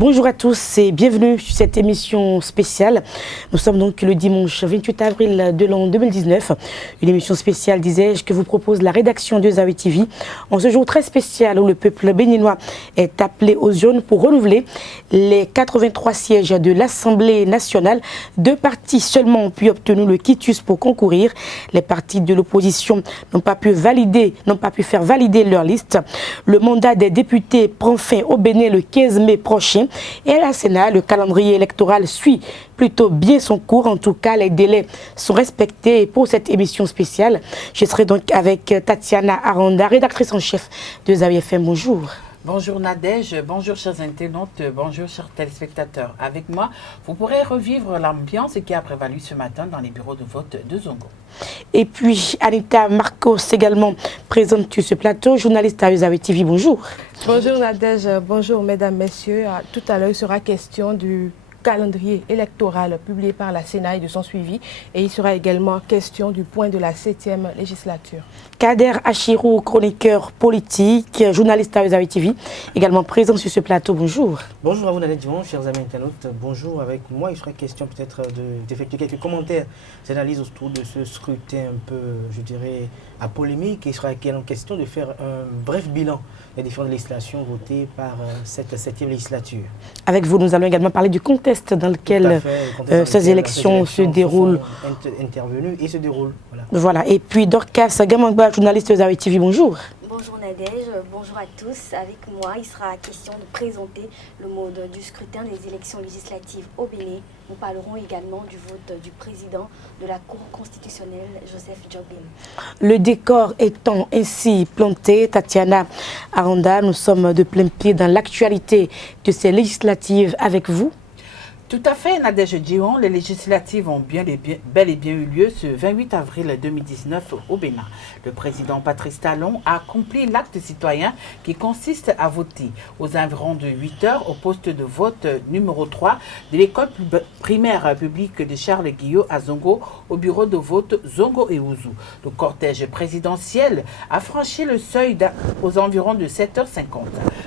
Bonjour à tous et bienvenue sur cette émission spéciale. Nous sommes donc le dimanche 28 avril de l'an 2019. Une émission spéciale, disais-je, que vous propose la rédaction de Zawi TV en ce jour très spécial où le peuple béninois est appelé aux urnes pour renouveler les 83 sièges de l'Assemblée nationale. 2 partis seulement ont pu obtenir le quitus pour concourir. Les partis de l'opposition n'ont pas pu faire valider leur liste. Le mandat des députés prend fin au Bénin le 15 mai prochain. Et à la Sénat, le calendrier électoral suit plutôt bien son cours. En tout cas, les délais sont respectés. Et pour cette émission spéciale, je serai donc avec Tatiana Aranda, rédactrice en chef de Zawi FM. Bonjour. Bonjour Nadège, bonjour chers internautes, bonjour chers téléspectateurs. Avec moi, vous pourrez revivre l'ambiance qui a prévalu ce matin dans les bureaux de vote de Zongo. Et puis Anita Marcos également présente sur ce plateau, journaliste à Zawi TV. Bonjour. Bonjour Nadège, bonjour mesdames, messieurs. Tout à l'heure, il sera question du calendrier électoral publié par la Sénat et de son suivi. Et il sera également question du point de la 7e législature. Kader Achirou, chroniqueur politique, journaliste à Zawi TV, également présent sur ce plateau. Bonjour. Bonjour à vous Nadège, chers amis internautes. Bonjour, avec moi, il sera question peut-être d'effectuer quelques commentaires, des analyses autour de ce scrutin un peu, je dirais, à polémique. Il sera question de faire un bref bilan des différentes législations votées par cette 7e législature. Avec vous, nous allons également parler du contexte dans lequel ces élections se déroulent. Intervenues et se déroulent. Voilà. Et puis Dorcas Gamangba, journaliste de Zawi TV. Bonjour. Bonjour Nadège, bonjour à tous. Avec moi, il sera question de présenter le mode du scrutin des élections législatives au Bénin. Nous parlerons également du vote du président de la Cour constitutionnelle, Joseph Jobim. Le décor étant ainsi planté, Tatiana Aranda, nous sommes de plein pied dans l'actualité de ces législatives avec vous. Tout à fait, Nadège Dion, les législatives ont bel et bien eu lieu ce 28 avril 2019 au Bénin. Le président Patrice Talon a accompli l'acte citoyen qui consiste à voter aux environs de 8 heures au poste de vote numéro 3 de l'école primaire publique de Charles Guillot à Zongo, au bureau de vote Zongo et Ouzou. Le cortège présidentiel a franchi le seuil aux environs de 7h50.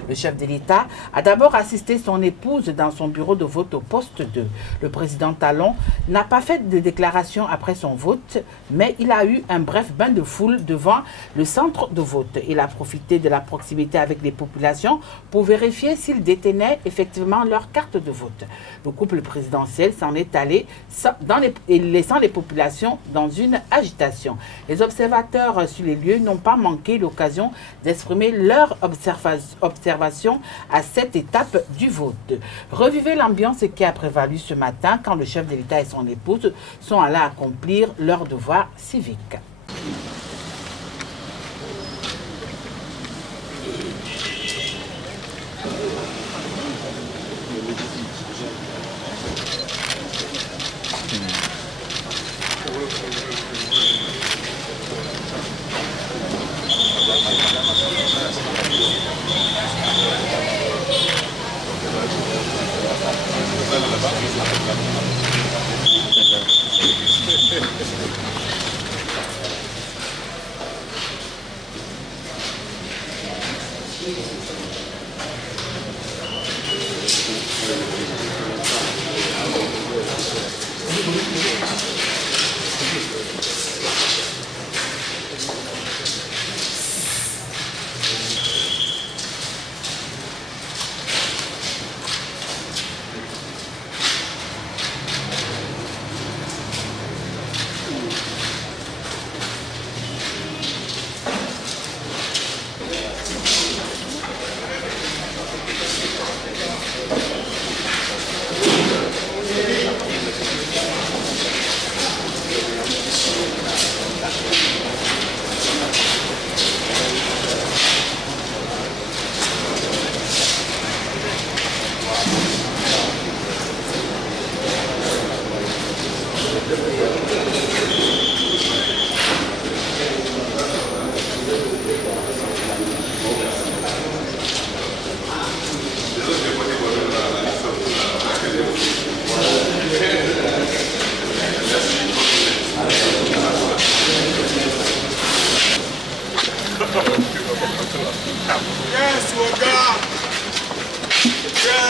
Le chef de l'État a d'abord assisté son épouse dans son bureau de vote au poste 2. Le président Talon n'a pas fait de déclaration après son vote, mais il a eu un bref bain de foule devant le centre de vote. Il a profité de la proximité avec les populations pour vérifier s'ils détenaient effectivement leur carte de vote. Le couple présidentiel s'en est allé laissant les populations dans une agitation. Les observateurs sur les lieux n'ont pas manqué l'occasion d'exprimer leur observation à cette étape du vote. Revivez l'ambiance qui a prévalu ce matin quand le chef de l'État et son épouse sont allés accomplir leur devoir civique. Yes, Lord God. Yes.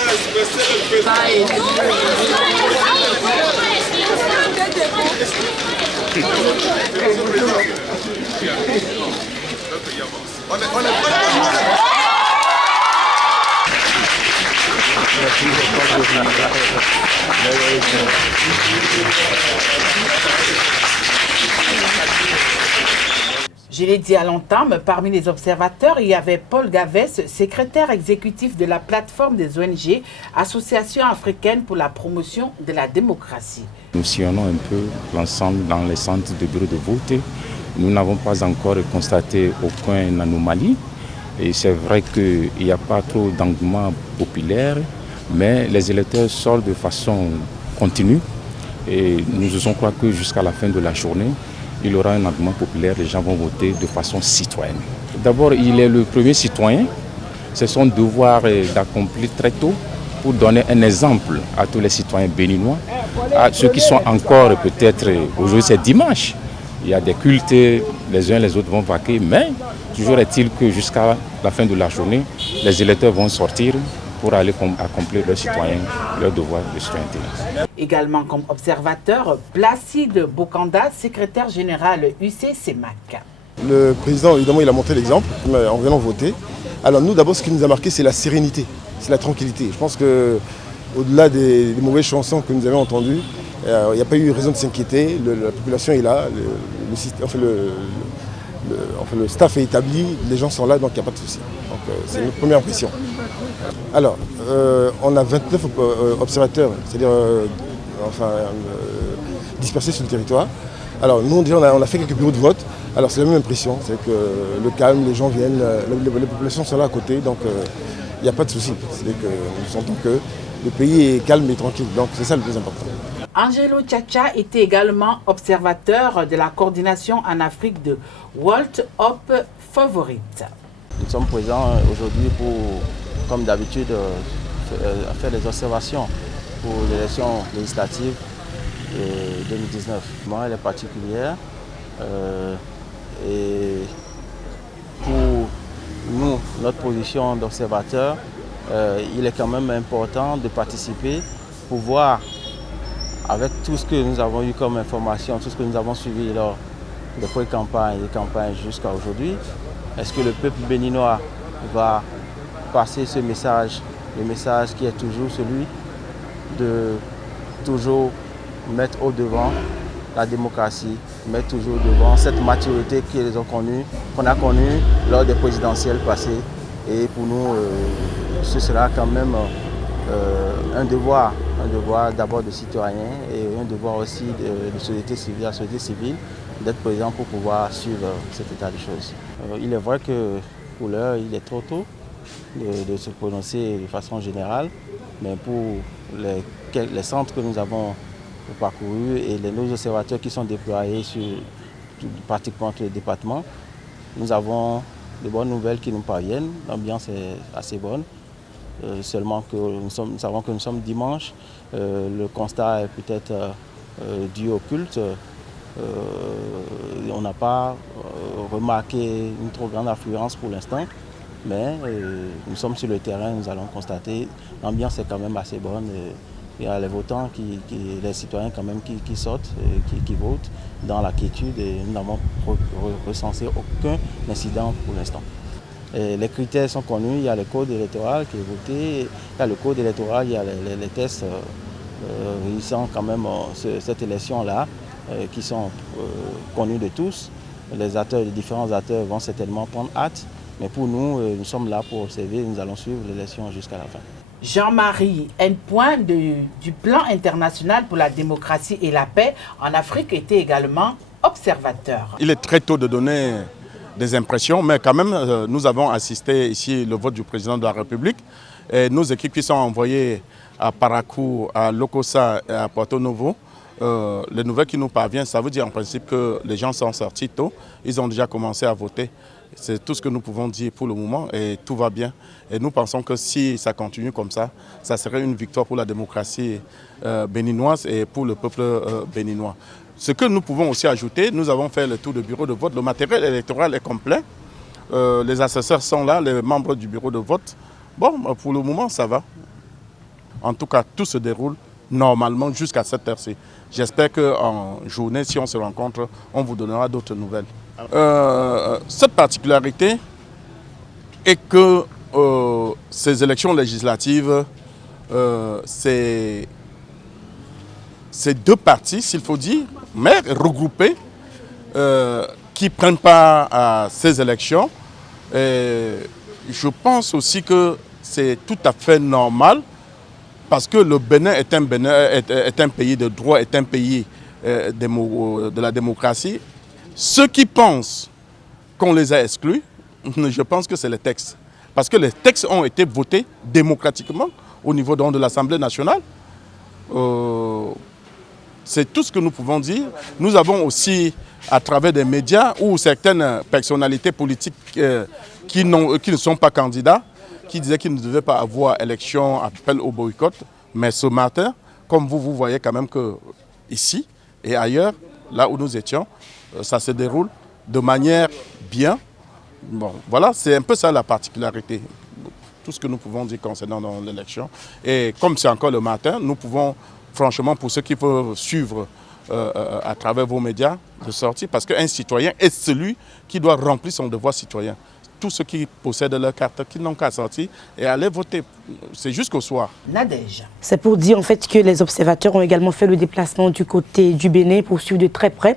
Je l'ai dit à l'entame, parmi les observateurs, il y avait Paul Gavès, secrétaire exécutif de la plateforme des ONG, Association africaine pour la promotion de la démocratie. Nous sillonnons un peu l'ensemble dans les centres de bureaux de vote. Nous n'avons pas encore constaté aucune anomalie. Et c'est vrai qu'il n'y a pas trop d'engouement populaire, mais les électeurs sortent de façon continue. Et nous osons croire que jusqu'à la fin de la journée, il y aura un engouement populaire, les gens vont voter de façon citoyenne. D'abord, il est le premier citoyen. C'est son devoir d'accomplir très tôt pour donner un exemple à tous les citoyens béninois, à ceux qui sont encore peut-être, aujourd'hui c'est dimanche, il y a des cultes, les uns et les autres vont vaquer, mais toujours est-il que jusqu'à la fin de la journée, les électeurs vont sortir pour aller accomplir leurs citoyens, leur devoir de citoyenneté. Également comme observateur, Placide Bokanda, secrétaire général UC-CEMAC. Le président, évidemment, il a montré l'exemple en venant voter. Alors nous, d'abord, ce qui nous a marqué, c'est la sérénité, c'est la tranquillité. Je pense qu'au-delà des mauvaises chansons que nous avons entendues, il n'y a pas eu raison de s'inquiéter. La population est là, le staff est établi, les gens sont là, donc il n'y a pas de souci. Donc c'est notre première impression. Alors, on a 29 observateurs, c'est-à-dire dispersés sur le territoire. Alors nous, déjà, on a fait quelques bureaux de vote. Alors c'est la même impression, c'est que le calme, les gens viennent, les populations sont là à côté, donc il n'y a pas de souci. C'est-à-dire que nous sentons que le pays est calme et tranquille, donc c'est ça le plus important. Angelo Tchatcha était également observateur de la coordination en Afrique de World Hope Favorite. Nous sommes présents aujourd'hui pour, comme d'habitude, faire des observations pour l'élection législative de 2019. Moi, elle est particulière et pour nous, notre position d'observateur, il est quand même important de participer pour voir avec tout ce que nous avons eu comme information, tout ce que nous avons suivi lors des pré-campagnes et des campagnes jusqu'à aujourd'hui, est-ce que le peuple béninois va passer ce message, le message qui est toujours celui de toujours mettre au devant la démocratie, mettre toujours devant cette maturité qu'on a connue lors des présidentielles passées. Et pour nous, ce sera quand même un devoir d'abord de citoyen et un devoir aussi de société civile, d'être présent pour pouvoir suivre cet état de choses. Il est vrai que pour l'heure, il est trop tôt de se prononcer de façon générale, mais pour les centres que nous avons parcourus et nos observateurs qui sont déployés sur pratiquement tous les départements, nous avons de bonnes nouvelles qui nous parviennent. L'ambiance est assez bonne. Seulement que nous savons que nous sommes dimanche. Le constat est peut-être dû au culte. On n'a pas remarqué une trop grande affluence pour l'instant, mais nous sommes sur le terrain, nous allons constater. L'ambiance est quand même assez bonne. Il y a les votants, les citoyens quand même qui sortent, qui votent dans la quiétude et nous n'avons recensé aucun incident pour l'instant. Les critères sont connus, il y a le code électoral qui est voté, il y a le code électoral, il y a les tests réunissant quand même cette élection-là, qui sont connus de tous. Les différents acteurs vont certainement prendre hâte, mais pour nous, nous sommes là pour observer, nous allons suivre l'élection jusqu'à la fin. Jean-Marie, un point du plan international pour la démocratie et la paix en Afrique était également observateur. Il est très tôt de donner des impressions, mais quand même, nous avons assisté ici au vote du président de la République. Et nos équipes qui sont envoyées à Parakou, à Lokossa et à Porto Novo, les nouvelles qui nous parviennent, ça veut dire en principe que les gens sont sortis tôt, ils ont déjà commencé à voter. C'est tout ce que nous pouvons dire pour le moment et tout va bien. Et nous pensons que si ça continue comme ça serait une victoire pour la démocratie béninoise et pour le peuple béninois. Ce que nous pouvons aussi ajouter, nous avons fait le tour de bureau de vote. Le matériel électoral est complet. Les assesseurs sont là, les membres du bureau de vote. Bon, pour le moment, ça va. En tout cas, tout se déroule normalement jusqu'à cette heure-ci. J'espère qu'en journée, si on se rencontre, on vous donnera d'autres nouvelles. Cette particularité est que ces élections législatives, c'est deux partis, s'il faut dire, mais regroupés, qui prennent part à ces élections. Et je pense aussi que c'est tout à fait normal parce que le Bénin est un pays de droit, est un pays de la démocratie. Ceux qui pensent qu'on les a exclus, je pense que c'est les textes. Parce que les textes ont été votés démocratiquement au niveau de l'Assemblée nationale. C'est tout ce que nous pouvons dire. Nous avons aussi, à travers des médias ou certaines personnalités politiques qui ne sont pas candidats, qui disaient qu'ils ne devaient pas avoir élection, appel au boycott. Mais ce matin, comme vous voyez quand même que ici et ailleurs, là où nous étions, ça se déroule de manière bien. Bon, voilà, c'est un peu ça la particularité. Tout ce que nous pouvons dire concernant l'élection. Et comme c'est encore le matin, nous pouvons, franchement, pour ceux qui peuvent suivre à travers vos médias, de sortir, parce qu'un citoyen est celui qui doit remplir son devoir citoyen. Tous ceux qui possèdent leur carte, qui n'ont qu'à sortir et aller voter. C'est jusqu'au soir. Nadège. C'est pour dire en fait que les observateurs ont également fait le déplacement du côté du Bénin pour suivre de très près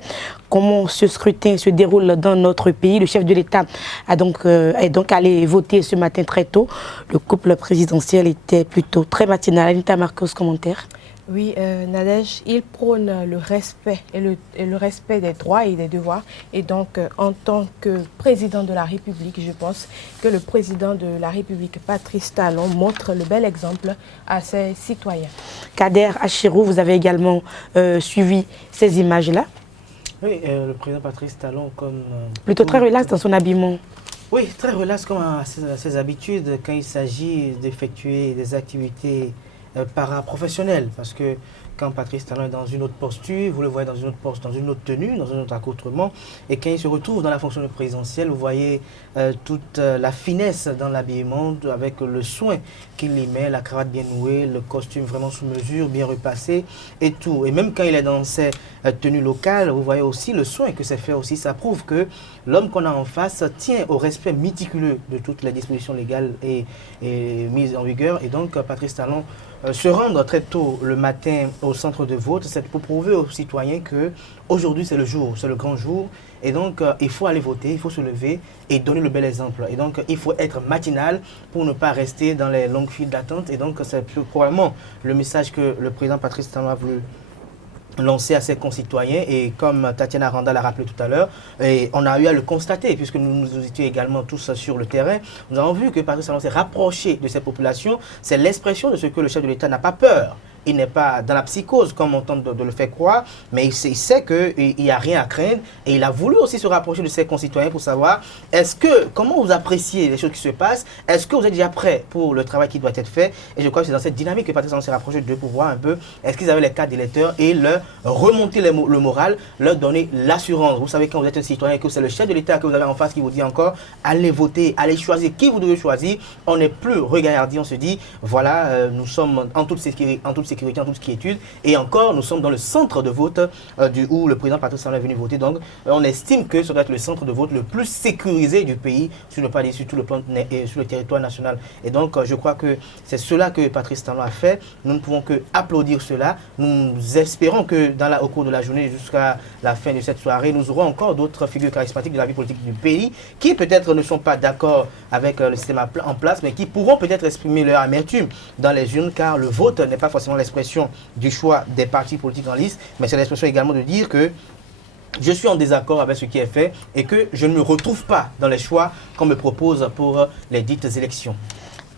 comment ce scrutin se déroule dans notre pays. Le chef de l'État est donc allé voter ce matin très tôt. Le couple présidentiel était plutôt très matinal. Anita Marcos, commentaire. Oui, Nadège, il prône le respect et le respect des droits et des devoirs. Et donc, en tant que président de la République, je pense que le président de la République, Patrice Talon, montre le bel exemple à ses citoyens. Kader Achirou, vous avez également suivi ces images-là. Oui, le président Patrice Talon, comme... plutôt très relax dans son habillement. Oui, très relax comme à ses habitudes quand il s'agit d'effectuer des activités paraprofessionnel, parce que quand Patrice Talon est dans une autre posture, vous le voyez dans une autre posture, dans une autre tenue, dans un autre accoutrement, et quand il se retrouve dans la fonction de présidentielle, vous voyez toute la finesse dans l'habillement, avec le soin qu'il y met, la cravate bien nouée, le costume vraiment sous mesure, bien repassé et tout. Et même quand il est dans ses tenues locales, vous voyez aussi le soin que c'est fait aussi. Ça prouve que l'homme qu'on a en face tient au respect méticuleux de toutes les dispositions légales et mises en vigueur. Et donc Patrice Talon se rendre très tôt le matin au centre de vote, c'est pour prouver aux citoyens que aujourd'hui c'est le jour, c'est le grand jour. Et donc il faut aller voter, il faut se lever et donner le bel exemple. Et donc il faut être matinal pour ne pas rester dans les longues files d'attente. Et donc c'est probablement le message que le président Patrice Talon a voulu lancé à ses concitoyens, et comme Tatiana Randa l'a rappelé tout à l'heure, on a eu à le constater puisque nous étions également tous sur le terrain. Nous avons vu que Patrice Talon s'est rapproché de ces populations. C'est l'expression de ce que le chef de l'État n'a pas peur. Il n'est pas dans la psychose comme on tente de le faire croire, mais il sait qu'il n'y a rien à craindre, et il a voulu aussi se rapprocher de ses concitoyens pour savoir comment vous appréciez les choses qui se passent, est-ce que vous êtes déjà prêts pour le travail qui doit être fait. Et je crois que c'est dans cette dynamique que Patrice Talon s'est rapproché d'eux pour voir un peu est-ce qu'ils avaient les cartes d'électeurs et leur remonter le moral, leur donner l'assurance. Vous savez, quand vous êtes un citoyen et que c'est le chef de l'État que vous avez en face qui vous dit encore allez voter, allez choisir qui vous devez choisir, on n'est plus regardé, on se dit voilà, nous sommes en toute sécurité, en toute quiétude, et encore nous sommes dans le centre de vote où le président Patrice Talon est venu voter. Donc on estime que ça doit être le centre de vote le plus sécurisé du pays, sur le pas sur tout le plan et sur le territoire national. Et donc je crois que c'est cela que Patrice Talon a fait. Nous ne pouvons que applaudir cela. Nous espérons que au cours de la journée jusqu'à la fin de cette soirée, nous aurons encore d'autres figures charismatiques de la vie politique du pays qui peut-être ne sont pas d'accord avec le système en place, mais qui pourront peut-être exprimer leur amertume dans les urnes, car le vote n'est pas forcément l'expression du choix des partis politiques en liste, mais c'est l'expression également de dire que je suis en désaccord avec ce qui est fait et que je ne me retrouve pas dans les choix qu'on me propose pour les dites élections.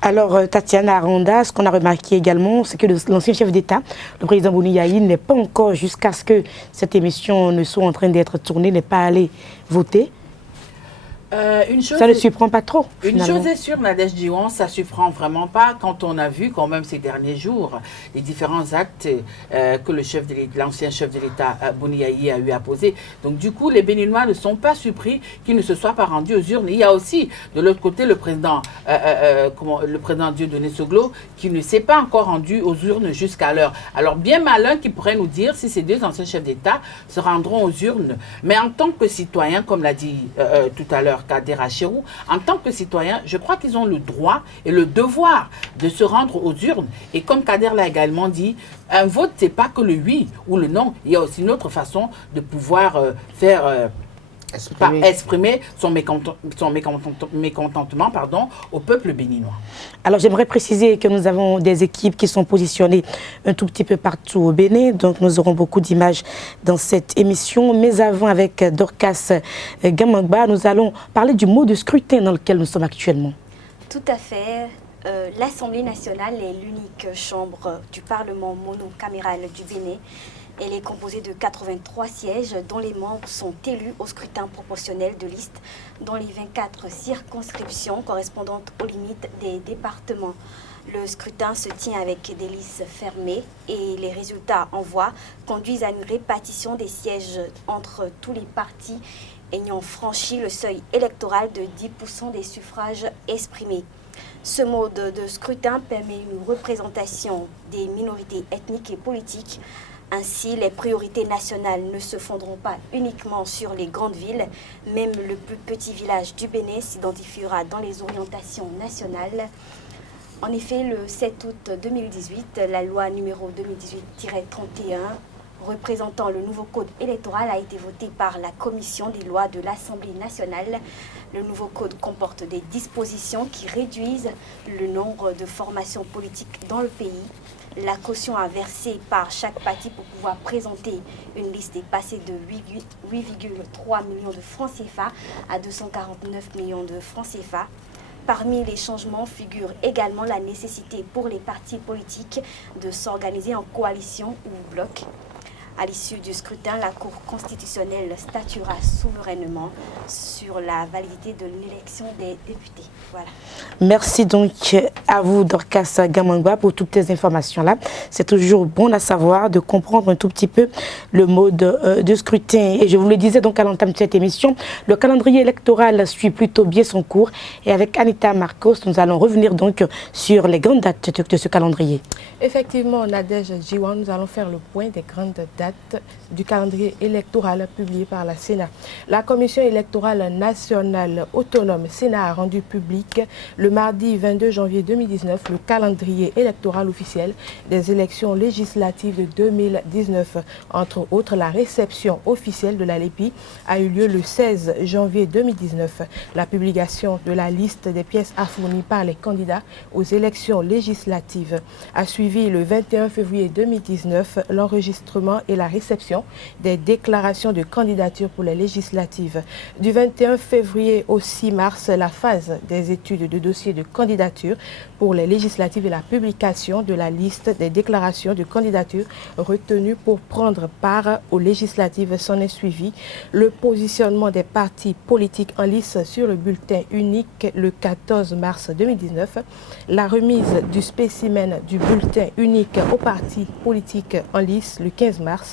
Alors, Tatiana Randa, ce qu'on a remarqué également, c'est que l'ancien chef d'État, le président Boni Yahi, n'est pas encore, jusqu'à ce que cette émission ne soit en train d'être tournée, n'est pas allé voter. Ça ne surprend pas trop. Une finalement. chose est sûre, Nadège Diouan, ça ne surprend vraiment pas quand on a vu quand même ces derniers jours les différents actes que l'ancien chef de l'État, Bouniaï, a eu à poser. Donc du coup, les Béninois ne sont pas surpris qu'il ne se soit pas rendu aux urnes. Il y a aussi de l'autre côté le président Dieudonné Soglo qui ne s'est pas encore rendu aux urnes jusqu'à l'heure. Alors bien malin qui pourrait nous dire si ces deux anciens chefs d'État se rendront aux urnes. Mais en tant que citoyen, comme l'a dit tout à l'heure Kader Achirou, en tant que citoyen, je crois qu'ils ont le droit et le devoir de se rendre aux urnes. Et comme Kader l'a également dit, un vote, c'est pas que le oui ou le non. Il y a aussi une autre façon de pouvoir exprimer son mécontentement au peuple béninois. Alors j'aimerais préciser que nous avons des équipes qui sont positionnées un tout petit peu partout au Bénin, donc nous aurons beaucoup d'images dans cette émission. Mais avant, avec Dorcas Gamangba, nous allons parler du mode de scrutin dans lequel nous sommes actuellement. Tout à fait. L'Assemblée nationale est l'unique chambre du Parlement monocaméral du Bénin. Elle est composée de 83 sièges dont les membres sont élus au scrutin proportionnel de liste dans les 24 circonscriptions correspondantes aux limites des départements. Le scrutin se tient avec des listes fermées et les résultats en voix conduisent à une répartition des sièges entre tous les partis ayant franchi le seuil électoral de 10% des suffrages exprimés. Ce mode de scrutin permet une représentation des minorités ethniques et politiques. Ainsi, les priorités nationales ne se fondront pas uniquement sur les grandes villes. Même le plus petit village du Bénin s'identifiera dans les orientations nationales. En effet, le 7 août 2018, la loi numéro 2018-31 représentant le nouveau code électoral a été votée par la commission des lois de l'Assemblée nationale. Le nouveau code comporte des dispositions qui réduisent le nombre de formations politiques dans le pays. La caution à verser par chaque parti pour pouvoir présenter une liste est passée de 8,3 millions de francs CFA à 249 millions de francs CFA. Parmi les changements figure également la nécessité pour les partis politiques de s'organiser en coalition ou bloc. À l'issue du scrutin, la Cour constitutionnelle statuera souverainement sur la validité de l'élection des députés. Voilà. Merci donc à vous, Dorcas Gamangba, pour toutes ces informations-là. C'est toujours bon à savoir de comprendre un tout petit peu le mode de scrutin. Et je vous le disais donc à l'entame de cette émission, le calendrier électoral suit plutôt bien son cours. Et avec Anita Marcos, nous allons revenir donc sur les grandes dates de ce calendrier. Effectivement, Nadège Diouan, nous allons faire le point des grandes dates du calendrier électoral publié par la Sénat. La Commission électorale nationale autonome Sénat a rendu public le mardi 22 janvier 2019 le calendrier électoral officiel des élections législatives de 2019. Entre autres, la réception officielle de la LEPI a eu lieu le 16 janvier 2019. La publication de la liste des pièces à fournir par les candidats aux élections législatives a suivi le 21 février 2019 l'enregistrement et la réception des déclarations de candidature pour les législatives. Du 21 février au 6 mars, la phase des études de dossiers de candidature pour les législatives et la publication de la liste des déclarations de candidature retenues pour prendre part aux législatives s'en est suivi. Le positionnement des partis politiques en lice sur le bulletin unique le 14 mars 2019, la remise du spécimen du bulletin unique aux partis politiques en lice le 15 mars.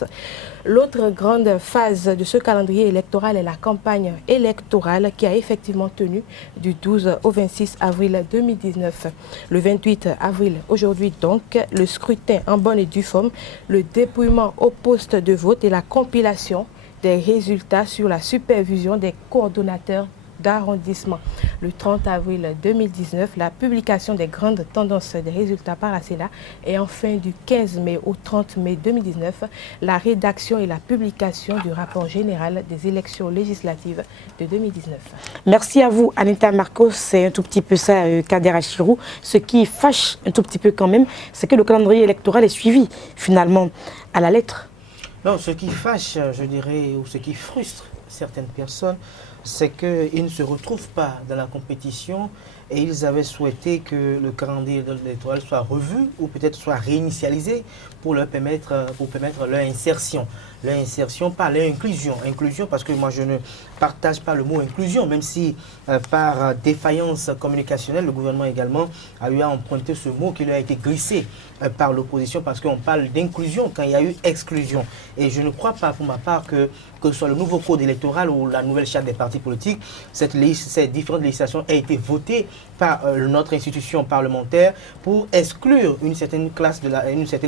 L'autre grande phase de ce calendrier électoral est la campagne électorale qui a effectivement tenu du 12 au 26 avril 2019. Le 28 avril, aujourd'hui donc, le scrutin en bonne et due forme, le dépouillement au poste de vote et la compilation des résultats sur la supervision des coordonnateurs d'arrondissement. Le 30 avril 2019, la publication des grandes tendances des résultats par la Sénat et enfin du 15 mai au 30 mai 2019, la rédaction et la publication du rapport général des élections législatives de 2019. Merci à vous, Anita Marcos. C'est un tout petit peu ça, Kader Achirou. Ce qui fâche un tout petit peu quand même, c'est que le calendrier électoral est suivi finalement à la lettre. Non, ce qui fâche, je dirais, ou ce qui frustre certaines personnes, c'est qu'ils ne se retrouvent pas dans la compétition et ils avaient souhaité que le calendrier électoral soit revu ou peut-être soit réinitialisé pour permettre leur insertion. Leur insertion par l'inclusion. Inclusion parce que moi je ne partage pas le mot inclusion, même si par défaillance communicationnelle, le gouvernement également a eu à emprunter ce mot qui lui a été glissé par l'opposition parce qu'on parle d'inclusion quand il y a eu exclusion. Et je ne crois pas pour ma part que ce soit le nouveau code électoral ou la nouvelle charte des partis politiques, cette différente législation a été votée par notre institution parlementaire pour exclure une certaine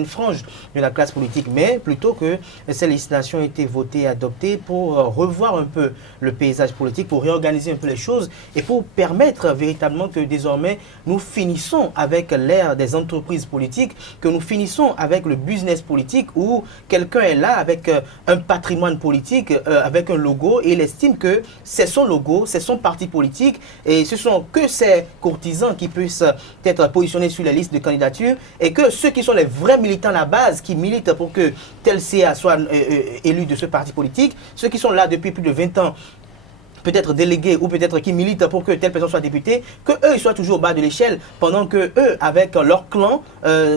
frange de la classe politique, mais plutôt que cette législation a été votée et adoptée pour revoir un peu le paysage politique, pour réorganiser un peu les choses et pour permettre véritablement que désormais nous finissons avec l'ère des entreprises politiques, que nous finissons avec le business politique où quelqu'un est là avec un patrimoine politique, avec un logo et il estime que c'est son logo, c'est son parti politique et ce sont que ces courtisans qui puissent être positionnés sur les listes de candidature et que ceux qui sont les vrais militants à la base, qui militent pour que tel CA soit élu de ce parti politique, ceux qui sont là depuis plus de 20 ans, peut-être délégués ou peut-être qui militent pour que telle personne soit députée, que eux ils soient toujours au bas de l'échelle, pendant que eux, avec leur clan,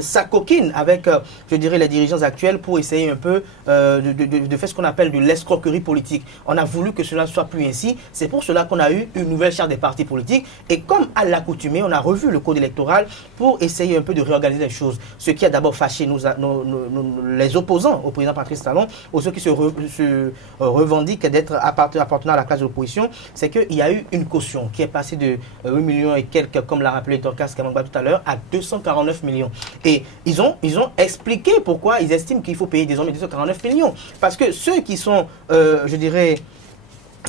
s'acoquinent avec, je dirais, les dirigeants actuels pour essayer un peu de faire ce qu'on appelle de l'escroquerie politique. On a voulu que cela ne soit plus ainsi. C'est pour cela qu'on a eu une nouvelle charte des partis politiques. Et comme à l'accoutumée, on a revu le code électoral pour essayer un peu de réorganiser les choses. Ce qui a d'abord fâché les opposants au président Patrice Talon, ou ceux qui se revendiquent d'être appartenant à la classe de l'opposition, c'est qu'il y a eu une caution qui est passée de 8 millions et quelques, comme l'a rappelé Dorcas Kamangba tout à l'heure, à 249 millions. Et ils ont expliqué pourquoi ils estiment qu'il faut payer désormais 249 millions. Parce que ceux qui sont, je dirais,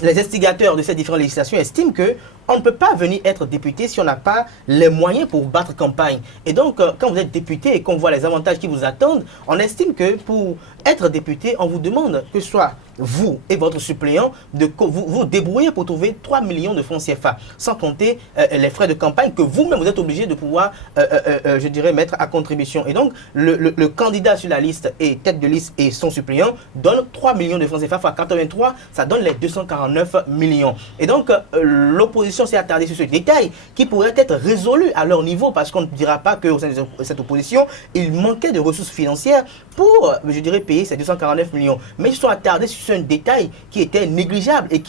les instigateurs de ces différentes législations estiment que on ne peut pas venir être député si on n'a pas les moyens pour battre campagne. Et donc, quand vous êtes député et qu'on voit les avantages qui vous attendent, on estime que pour être député, on vous demande que ce soit vous et votre suppléant de vous débrouiller pour trouver 3 millions de francs CFA, sans compter les frais de campagne que vous-même vous êtes obligé de pouvoir, je dirais, mettre à contribution. Et donc, le candidat sur la liste et tête de liste et son suppléant donne 3 millions de francs CFA fois 83, ça donne les 249 millions. Et donc, l'opposition s'est attardée sur ce détail qui pourrait être résolu à leur niveau parce qu'on ne dira pas qu'au sein de cette opposition, il manquait de ressources financières pour, je dirais, payer ces 249 millions. Mais ils sont attardés sur un détail qui était négligeable et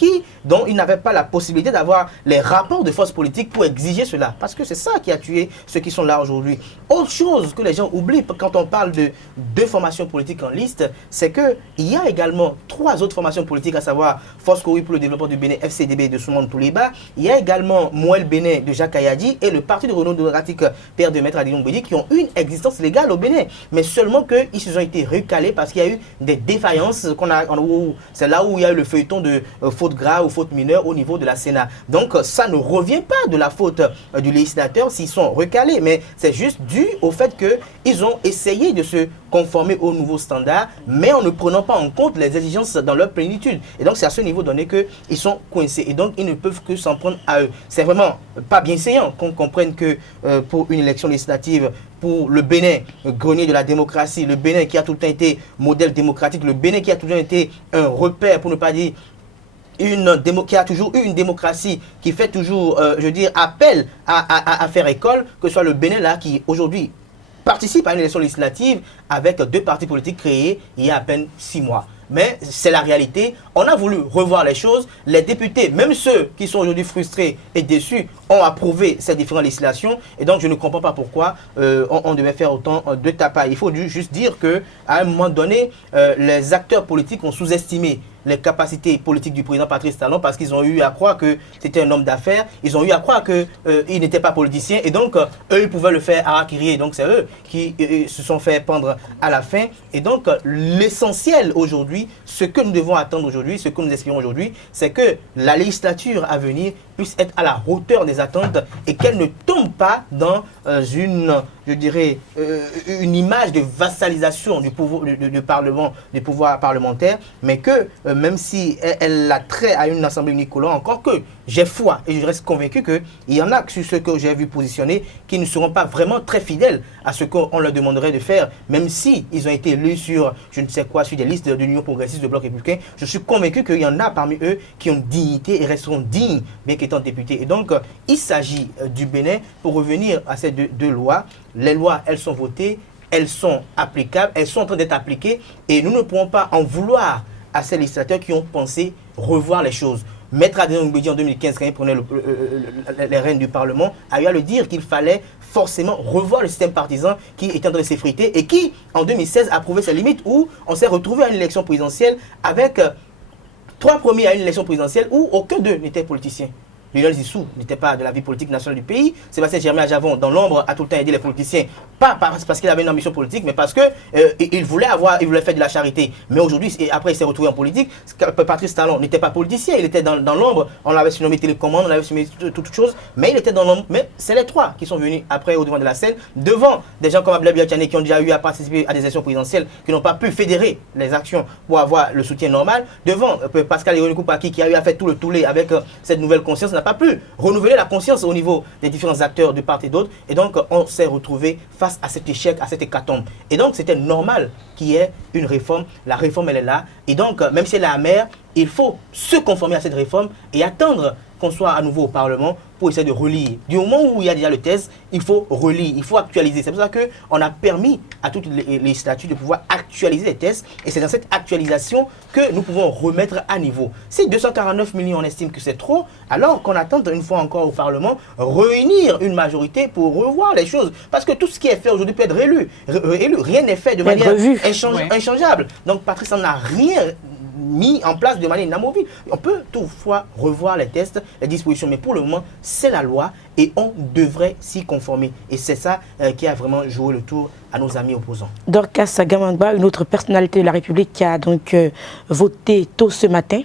dont ils n'avaient pas la possibilité d'avoir les rapports de force politique pour exiger cela. Parce que c'est ça qui a tué ceux qui sont là aujourd'hui. Autre chose que les gens oublient quand on parle de deux formations politiques en liste, c'est qu'il y a également 3 autres formations politiques, à savoir Force Kouri pour le développement du Bénin, FCDB de Soumane Touliba. Il y a également Moël Bénin de Jacques Ayadi et le Parti de Renault démocratique Père de Maître Adilon Bédi qui ont une existence légale au Bénin. Mais seulement qu'ils se sont été recalés parce qu'il y a eu des défaillances. C'est là où il y a eu le feuilleton de faute grave ou faute mineure au niveau de la Sénat. Donc ça ne revient pas de la faute du législateur s'ils sont recalés, mais c'est juste dû au fait qu'ils ont essayé de se conformer aux nouveaux standards, mais en ne prenant pas en compte les exigences dans leur plénitude. Et donc c'est à ce niveau donné qu'ils sont coincés. Et donc ils ne peuvent que s'en prendre à eux. C'est vraiment pas bien séant qu'on comprenne que pour une élection législative, pour le Bénin, grenier de la démocratie, le Bénin qui a tout le temps été modèle démocratique, le Bénin qui a tout le temps été un repère, pour ne pas dire qui a toujours eu une démocratie, qui fait toujours, je veux dire, appel à faire école, que ce soit le Bénin là qui aujourd'hui participe à une élection législative avec 2 partis politiques créés il y a à peine 6 mois. Mais c'est la réalité. On a voulu revoir les choses. Les députés, même ceux qui sont aujourd'hui frustrés et déçus, ont approuvé ces différentes législations. Et donc, je ne comprends pas pourquoi on devait faire autant de tapas. Il faut juste dire qu'à un moment donné, les acteurs politiques ont sous-estimé les capacités politiques du président Patrice Talon parce qu'ils ont eu à croire que c'était un homme d'affaires, ils ont eu à croire qu'il n'était pas politicien et donc eux ils pouvaient le faire harakiri et donc c'est eux qui se sont fait pendre à la fin. Et donc l'essentiel aujourd'hui, ce que nous devons attendre aujourd'hui, ce que nous espérons aujourd'hui, c'est que la législature à venir puisse être à la hauteur des attentes et qu'elle ne tombe tombe pas dans je dirais, une image de vassalisation du pouvoir parlementaire, mais que même si elle a trait à une assemblée unicolore, encore que j'ai foi et je reste convaincu qu'il y en a sur ceux que j'ai vu positionner qui ne seront pas vraiment très fidèles à ce qu'on leur demanderait de faire, même si ils ont été élus sur, je ne sais quoi, sur des listes de l'Union progressiste, de Bloc républicain. Je suis convaincu qu'il y en a parmi eux qui ont dignité et resteront dignes, bien qu'étant députés. Et donc, il s'agit du Bénin, pour revenir à ces deux lois. Les lois, elles sont votées, elles sont applicables, elles sont en train d'être appliquées et nous ne pourrons pas en vouloir à ces législateurs qui ont pensé revoir les choses. Maître Adenon Ngbeji en 2015, quand il prenait les rênes du Parlement, a eu à le dire qu'il fallait forcément revoir le système partisan qui était en train de s'effriter et qui, en 2016, a prouvé ses limites, où on s'est retrouvé à une élection présidentielle avec 3 premiers à une élection présidentielle où aucun d'eux n'était politicien. Lionel Zissou n'était pas de la vie politique nationale du pays. Sébastien Germain Adjavon, dans l'ombre, a tout le temps aidé les politiciens. Pas parce qu'il avait une ambition politique, mais parce qu'il voulait faire de la charité. Mais aujourd'hui, après il s'est retrouvé en politique. Patrice Talon n'était pas politicien, il était dans l'ombre. On l'avait surnommé télécommande, on l'avait surnommé toutes choses. Mais il était dans l'ombre. Mais c'est les 3 qui sont venus après au devant de la scène, devant des gens comme Abdoulaye Biachane qui ont déjà eu à participer à des élections présidentielles, qui n'ont pas pu fédérer les actions pour avoir le soutien normal. Devant Pascal Ironikou Paki qui a eu à faire tout le tollé avec cette nouvelle conscience, n'a pas pu renouveler la conscience au niveau des différents acteurs de part et d'autre. Et donc, on s'est retrouvé face à cet échec, à cette hécatombe. Et donc, c'était normal qu'il y ait une réforme. La réforme, elle est là. Et donc, même si elle est amère, il faut se conformer à cette réforme et attendre qu'on soit à nouveau au Parlement pour essayer de relire. Du moment où il y a déjà le test, il faut relire, il faut actualiser. C'est pour ça qu'on a permis à toutes les statuts de pouvoir actualiser les tests. Et c'est dans cette actualisation que nous pouvons remettre à niveau. Si 249 millions, on estime que c'est trop, alors qu'on attend une fois encore au Parlement réunir une majorité pour revoir les choses. Parce que tout ce qui est fait aujourd'hui peut être réélu. Rien n'est fait de manière inchangeable. Donc Patrice n'en a rien mis en place de manière inamovible. On peut toutefois revoir les tests, les dispositions, mais pour le moment, c'est la loi et on devrait s'y conformer. Et c'est ça qui a vraiment joué le tour à nos amis opposants. Dorcas Gamangba, une autre personnalité de la République qui a donc voté tôt ce matin.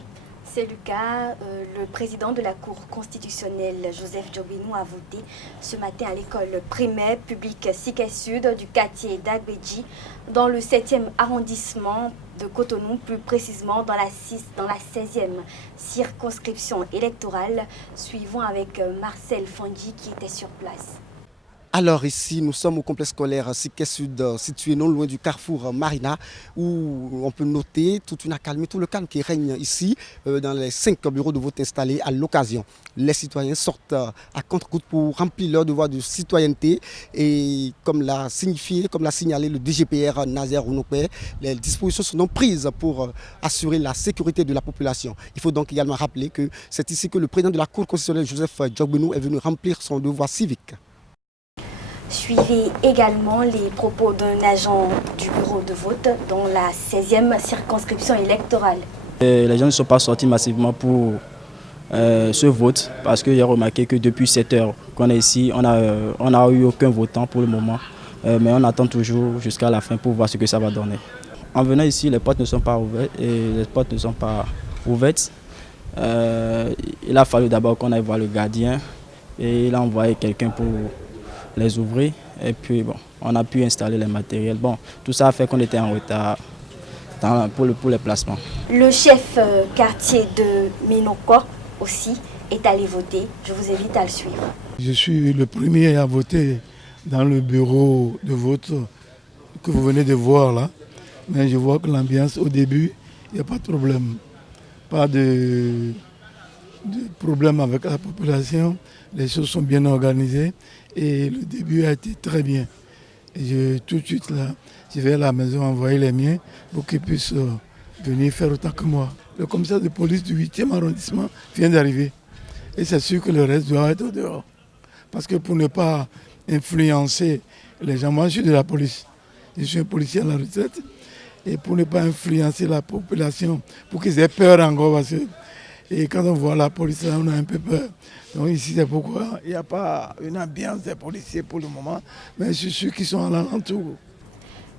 C'est le cas. Le président de la Cour constitutionnelle, Joseph Djobénou, a voté ce matin à l'école primaire publique Siké Sud du quartier d'Agbeji, dans le 7e arrondissement de Cotonou, plus précisément dans la 16e circonscription électorale. Suivons avec Marcel Fondji qui était sur place. Alors ici, nous sommes au complexe scolaire Siké Sud, situé non loin du carrefour Marina, où on peut noter toute une accalmie, tout le calme qui règne ici dans les 5 bureaux de vote installés à l'occasion. Les citoyens sortent à contre-goutte pour remplir leur devoir de citoyenneté et comme l'a signalé le DGPR Nazer Ounopé, les dispositions sont donc prises pour assurer la sécurité de la population. Il faut donc également rappeler que c'est ici que le président de la Cour constitutionnelle, Joseph Djobénou, est venu remplir son devoir civique. Suivez également les propos d'un agent du bureau de vote dans la 16e circonscription électorale. Les gens ne sont pas sortis massivement pour ce vote parce que j'ai remarqué que depuis 7 heures qu'on est ici, on n'a eu aucun votant pour le moment. Mais on attend toujours jusqu'à la fin pour voir ce que ça va donner. En venant ici, les portes ne sont pas ouvertes. Il a fallu d'abord qu'on aille voir le gardien et il a envoyé quelqu'un pour les ouvrir et puis bon, on a pu installer les matériels. Bon, tout ça a fait qu'on était en retard pour les placements. Le chef quartier de Minoko aussi est allé voter. Je vous invite à le suivre. Je suis le premier à voter dans le bureau de vote que vous venez de voir là. Mais je vois que l'ambiance au début, il n'y a pas de problème. Pas de problème avec la population. Les choses sont bien organisées et le début a été très bien. Et tout de suite là, je vais à la maison envoyer les miens pour qu'ils puissent venir faire autant que moi. Le commissaire de police du 8e arrondissement vient d'arriver. Et c'est sûr que le reste doit être dehors. Parce que pour ne pas influencer les gens, moi je suis de la police. Je suis un policier à la retraite. Et pour ne pas influencer la population, pour qu'ils aient peur encore. Parce que, et quand on voit la police, là, on a un peu peur. Donc ici, c'est pourquoi il n'y a pas une ambiance des policiers pour le moment. Mais je suis sûr qu'ils sont à l'alentour.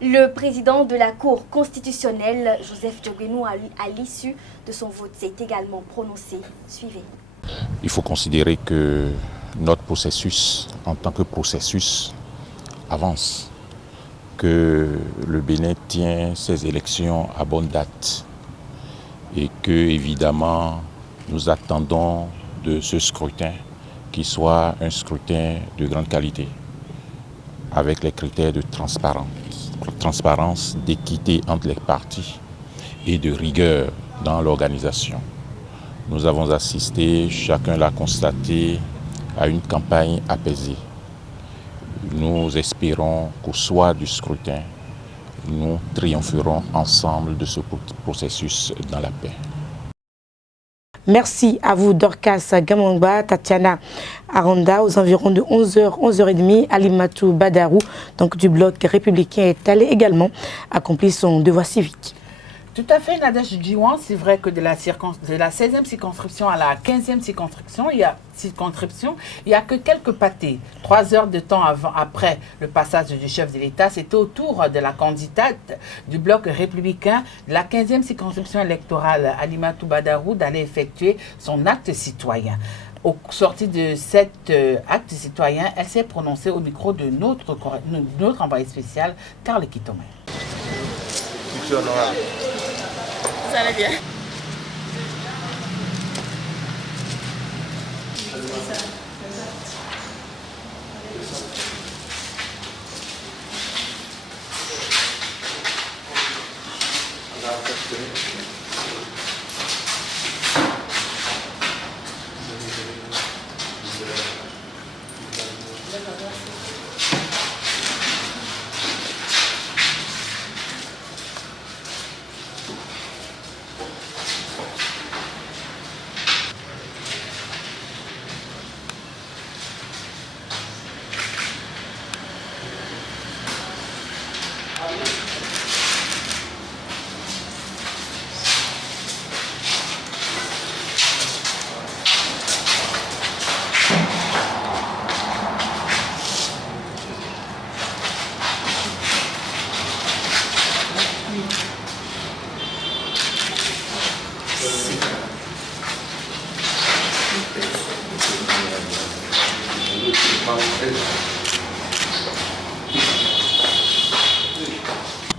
Le président de la Cour constitutionnelle, Joseph Djobénou, à l'issue de son vote, s'est également prononcé. Suivez. Il faut considérer que notre processus en tant que processus avance, que le Bénin tient ses élections à bonne date et que, évidemment, nous attendons de ce scrutin qu'il soit un scrutin de grande qualité, avec les critères de transparence, d'équité entre les partis et de rigueur dans l'organisation. Nous avons assisté, chacun l'a constaté, à une campagne apaisée. Nous espérons qu'au soir du scrutin, nous triompherons ensemble de ce processus dans la paix. Merci à vous Dorcas Gamangba, Tatiana Aranda. Aux environs de 11h, 11h30, Alimatou Badarou, donc du bloc républicain, est allé également accomplir son devoir civique. Tout à fait, Nadège Djiwan, c'est vrai que de la 16e circonscription à la 15e circonscription, il y a que quelques pâtés. 3 heures de temps après le passage du chef de l'État, c'était au tour de la candidate du bloc républicain de la 15e circonscription électorale, Alimatou Badarou, d'aller effectuer son acte citoyen. Au sorti de cet acte citoyen, elle s'est prononcée au micro de notre envoyé spécial, Carl Kitome. Vous allez bien?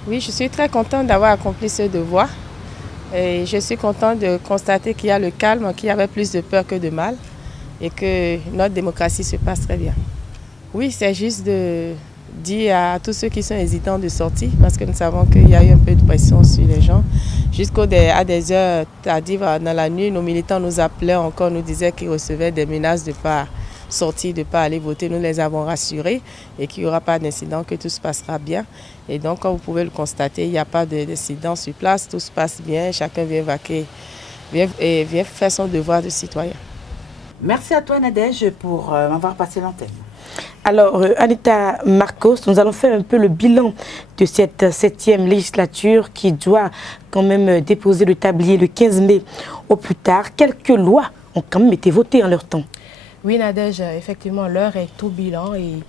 Oui, je suis très contente d'avoir accompli ce devoir. Et je suis contente de constater qu'il y a le calme, qu'il y avait plus de peur que de mal et que notre démocratie se passe très bien. Oui, c'est juste de dire à tous ceux qui sont hésitants de sortir, parce que nous savons qu'il y a eu un peu de pression sur les gens. À des heures tardives dans la nuit, nos militants nous appelaient encore, nous disaient qu'ils recevaient des menaces de ne pas sortir, de ne pas aller voter. Nous les avons rassurés et qu'il n'y aura pas d'incident, que tout se passera bien. Et donc, comme vous pouvez le constater, il n'y a pas d'incident sur place, tout se passe bien, chacun vient vaquer, vient faire son devoir de citoyen. Merci à toi Nadège pour m'avoir passé l'antenne. Alors, Anita Marcos, nous allons faire un peu le bilan de cette 7e législature qui doit quand même déposer le tablier le 15 mai au plus tard. Quelques lois ont quand même été votées en leur temps. Oui, Nadège, effectivement, l'heure est au bilan et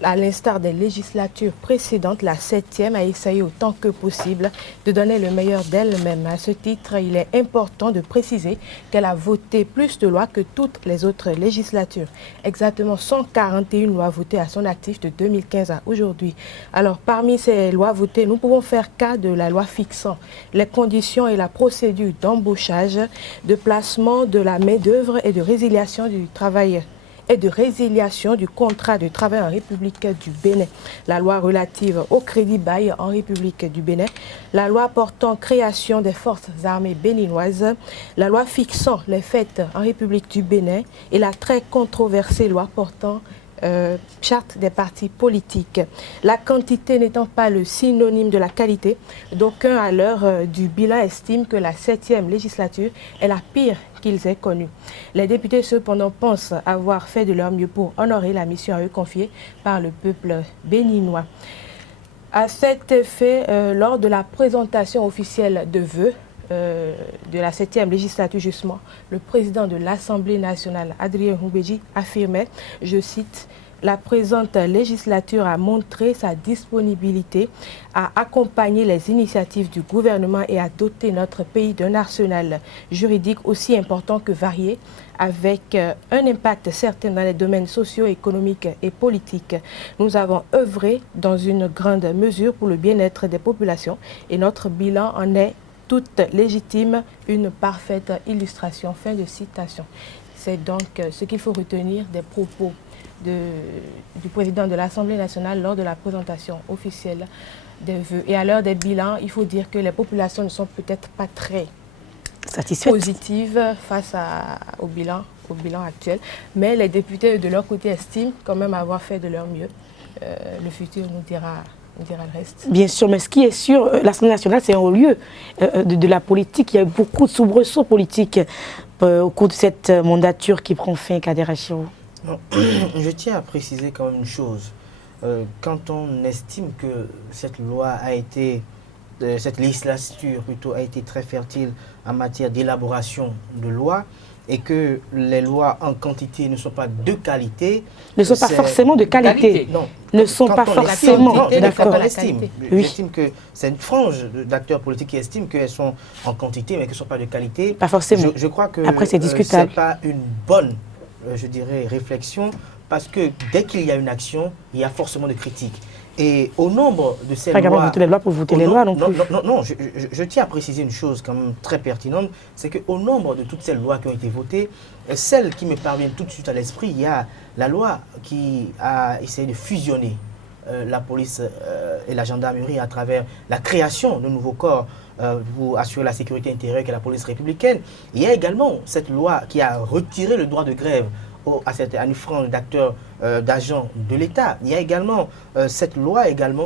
à l'instar des législatures précédentes, la 7e a essayé autant que possible de donner le meilleur d'elle-même. À ce titre, il est important de préciser qu'elle a voté plus de lois que toutes les autres législatures. Exactement 141 lois votées à son actif de 2015 à aujourd'hui. Alors, parmi ces lois votées, nous pouvons faire cas de la loi fixant les conditions et la procédure d'embauchage, de placement de la main-d'œuvre et de résiliation du travail et de résiliation du contrat de travail en République du Bénin, la loi relative au crédit bail en République du Bénin, la loi portant création des forces armées béninoises, la loi fixant les fêtes en République du Bénin et la très controversée loi portant charte des partis politiques. La quantité n'étant pas le synonyme de la qualité, d'aucuns à l'heure du bilan estiment que la 7e législature est la pire qu'ils aient connue. Les députés cependant pensent avoir fait de leur mieux pour honorer la mission à eux confiée par le peuple béninois. À cet effet, lors de la présentation officielle de vœux de la 7e législature, justement, le président de l'Assemblée nationale, Adrien Houmbéji, affirmait, je cite, « la présente législature a montré sa disponibilité à accompagner les initiatives du gouvernement et à doter notre pays d'un arsenal juridique aussi important que varié, avec un impact certain dans les domaines socio-économiques et politiques. Nous avons œuvré dans une grande mesure pour le bien-être des populations et notre bilan en est toute légitime, une parfaite illustration. Fin de citation. C'est donc ce qu'il faut retenir des propos du président de l'Assemblée nationale lors de la présentation officielle des vœux. Et à l'heure des bilans, il faut dire que les populations ne sont peut-être pas très positives face au bilan actuel, mais les députés de leur côté estiment quand même avoir fait de leur mieux. Le futur nous dira le reste. Bien sûr, mais ce qui est sûr, l'Assemblée nationale, c'est un haut lieu de la politique. Il y a eu beaucoup de soubresauts politiques au cours de cette mandature qui prend fin, Kader Achirou. Je tiens à préciser quand même une chose. Quand on estime que cette loi a été, cette législature plutôt a été très fertile en matière d'élaboration de lois, et que les lois en quantité ne sont pas de qualité. Ne sont pas forcément de qualité. Non. Ne sont pas forcément. D'accord. J'estime que c'est une frange d'acteurs politiques qui estiment qu'elles sont en quantité, mais qu'elles ne sont pas de qualité. Pas forcément. Je crois que après, c'est discutable. Ce n'est pas une bonne, je dirais, réflexion, parce que dès qu'il y a une action, il y a forcément de critiques. Et au nombre de ces lois... Pas voter les lois pour voter les lois non plus. Non, je tiens à préciser une chose quand même très pertinente, c'est qu'au nombre de toutes ces lois qui ont été votées, celle qui me parvient tout de suite à l'esprit, il y a la loi qui a essayé de fusionner la police et la gendarmerie à travers la création de nouveaux corps pour assurer la sécurité intérieure qu'est la police républicaine. Il y a également cette loi qui a retiré le droit de grève à une frange d'acteurs, d'agents de l'État. Il y a également cette loi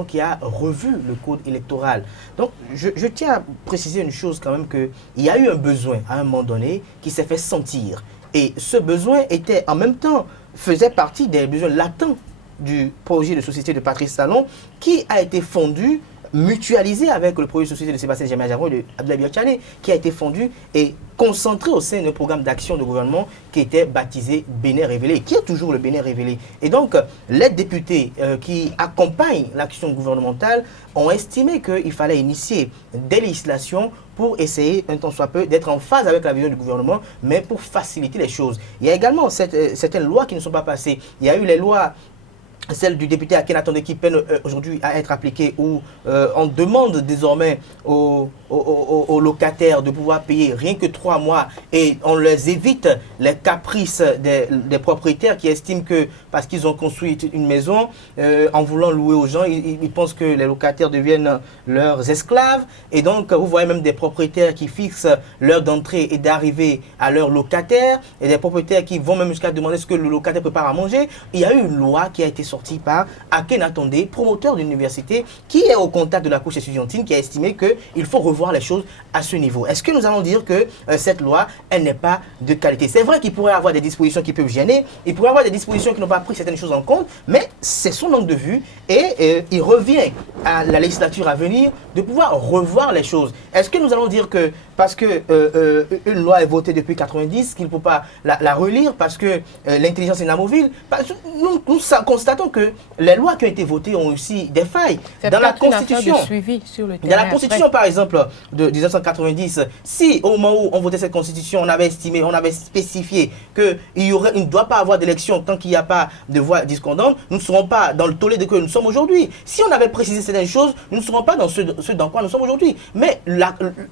qui a revu le code électoral. Donc, je tiens à préciser une chose quand même, qu'il y a eu un besoin à un moment donné qui s'est fait sentir. Et ce besoin était en même temps, faisait partie des besoins latents du projet de société de Patrice Talon qui a été fondu, mutualisé avec le projet de société de Sébastien Djamé-Adjaro et de Abdoulaye Biachane, qui a été fondu et concentré au sein d'un programme d'action de gouvernement qui était baptisé Bénin Révélé, qui est toujours le Bénin Révélé. Et donc, les députés qui accompagnent l'action gouvernementale ont estimé qu'il fallait initier des législations pour essayer, un temps soit peu, d'être en phase avec la vision du gouvernement, mais pour faciliter les choses. Il y a également certaines lois qui ne sont pas passées. Il y a eu les lois, celle du député Akhenaton qui peine aujourd'hui à être appliquée, où on demande désormais aux locataires de pouvoir payer rien que 3 mois et on les évite les caprices des propriétaires qui estiment que parce qu'ils ont construit une maison, en voulant louer aux gens, ils pensent que les locataires deviennent leurs esclaves. Et donc vous voyez même des propriétaires qui fixent l'heure d'entrée et d'arrivée à leurs locataires, et des propriétaires qui vont même jusqu'à demander ce que le locataire prépare à manger. Il y a eu une loi qui a été sorti par Akhenaton, promoteur d'une université qui est au contact de la couche estudiantine, qui a estimé qu'il faut revoir les choses à ce niveau. Est-ce que nous allons dire que cette loi, elle n'est pas de qualité? C'est vrai qu'il pourrait y avoir des dispositions qui peuvent gêner, il pourrait y avoir des dispositions qui n'ont pas pris certaines choses en compte, mais c'est son angle de vue et il revient à la législature à venir de pouvoir revoir les choses. Est-ce que nous allons dire que parce que une loi est votée depuis 90, qu'il ne faut pas la relire parce que l'intelligence est inamovible? Nous constatons que les lois qui ont été votées ont aussi des failles. Dans la Constitution, dans la Constitution par exemple de 1990, si au moment où on votait cette Constitution, on avait estimé, on avait spécifié qu'il ne doit pas avoir d'élection tant qu'il n'y a pas de voix discordantes, nous ne serons pas dans le tollé de que nous sommes aujourd'hui. Si on avait précisé certaines choses, nous ne serons pas dans ce dans quoi nous sommes aujourd'hui. Mais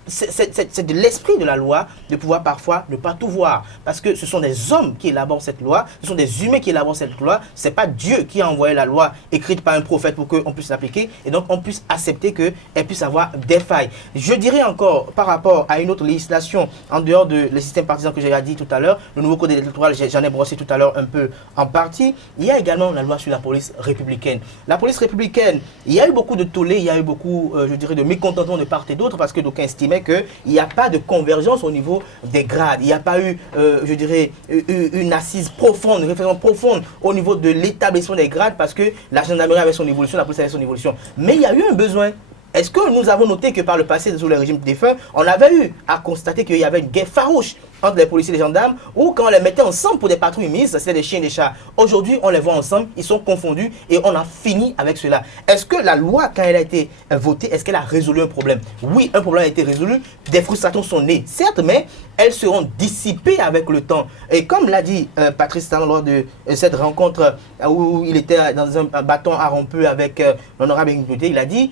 c'est de l'esprit de la loi de pouvoir parfois ne pas tout voir. Parce que ce sont des hommes qui élaborent cette loi, ce sont des humains qui élaborent cette loi. Ce n'est pas Dieu qui a envoyé la loi écrite par un prophète pour qu'on puisse l'appliquer et donc on puisse accepter qu'elle puisse avoir des failles. Je dirais encore par rapport à une autre législation en dehors de les systèmes partisans que j'ai dit tout à l'heure, le nouveau code électoral, j'en ai brossé tout à l'heure un peu en partie. Il y a également la loi sur la police républicaine. La police républicaine, il y a eu beaucoup de tollés, il y a eu beaucoup, je dirais, de mécontentement de part et d'autre parce que d'aucuns estimaient qu'il n'y a pas de convergence au niveau des grades. Il n'y a pas eu, je dirais, une assise profonde, une réflexion profonde au niveau de l'établissement des grades parce que la gendarmerie avait son évolution, la police avait son évolution. Mais il y a eu un besoin est-ce que nous avons noté que par le passé, sous le régime défunt, on avait eu à constater qu'il y avait une guerre farouche entre les policiers et les gendarmes, ou quand on les mettait ensemble pour des patrouilles mises, c'était des chiens et des chats. Aujourd'hui, on les voit ensemble, ils sont confondus et on a fini avec cela. Est-ce que la loi, quand elle a été votée, est-ce qu'elle a résolu un problème? Oui, un problème a été résolu, des frustrations sont nées, certes, mais elles seront dissipées avec le temps. Et comme l'a dit Patrice Talon lors de cette rencontre où il était dans un bâton à rompeux avec l'honorable Ngouté, il a dit: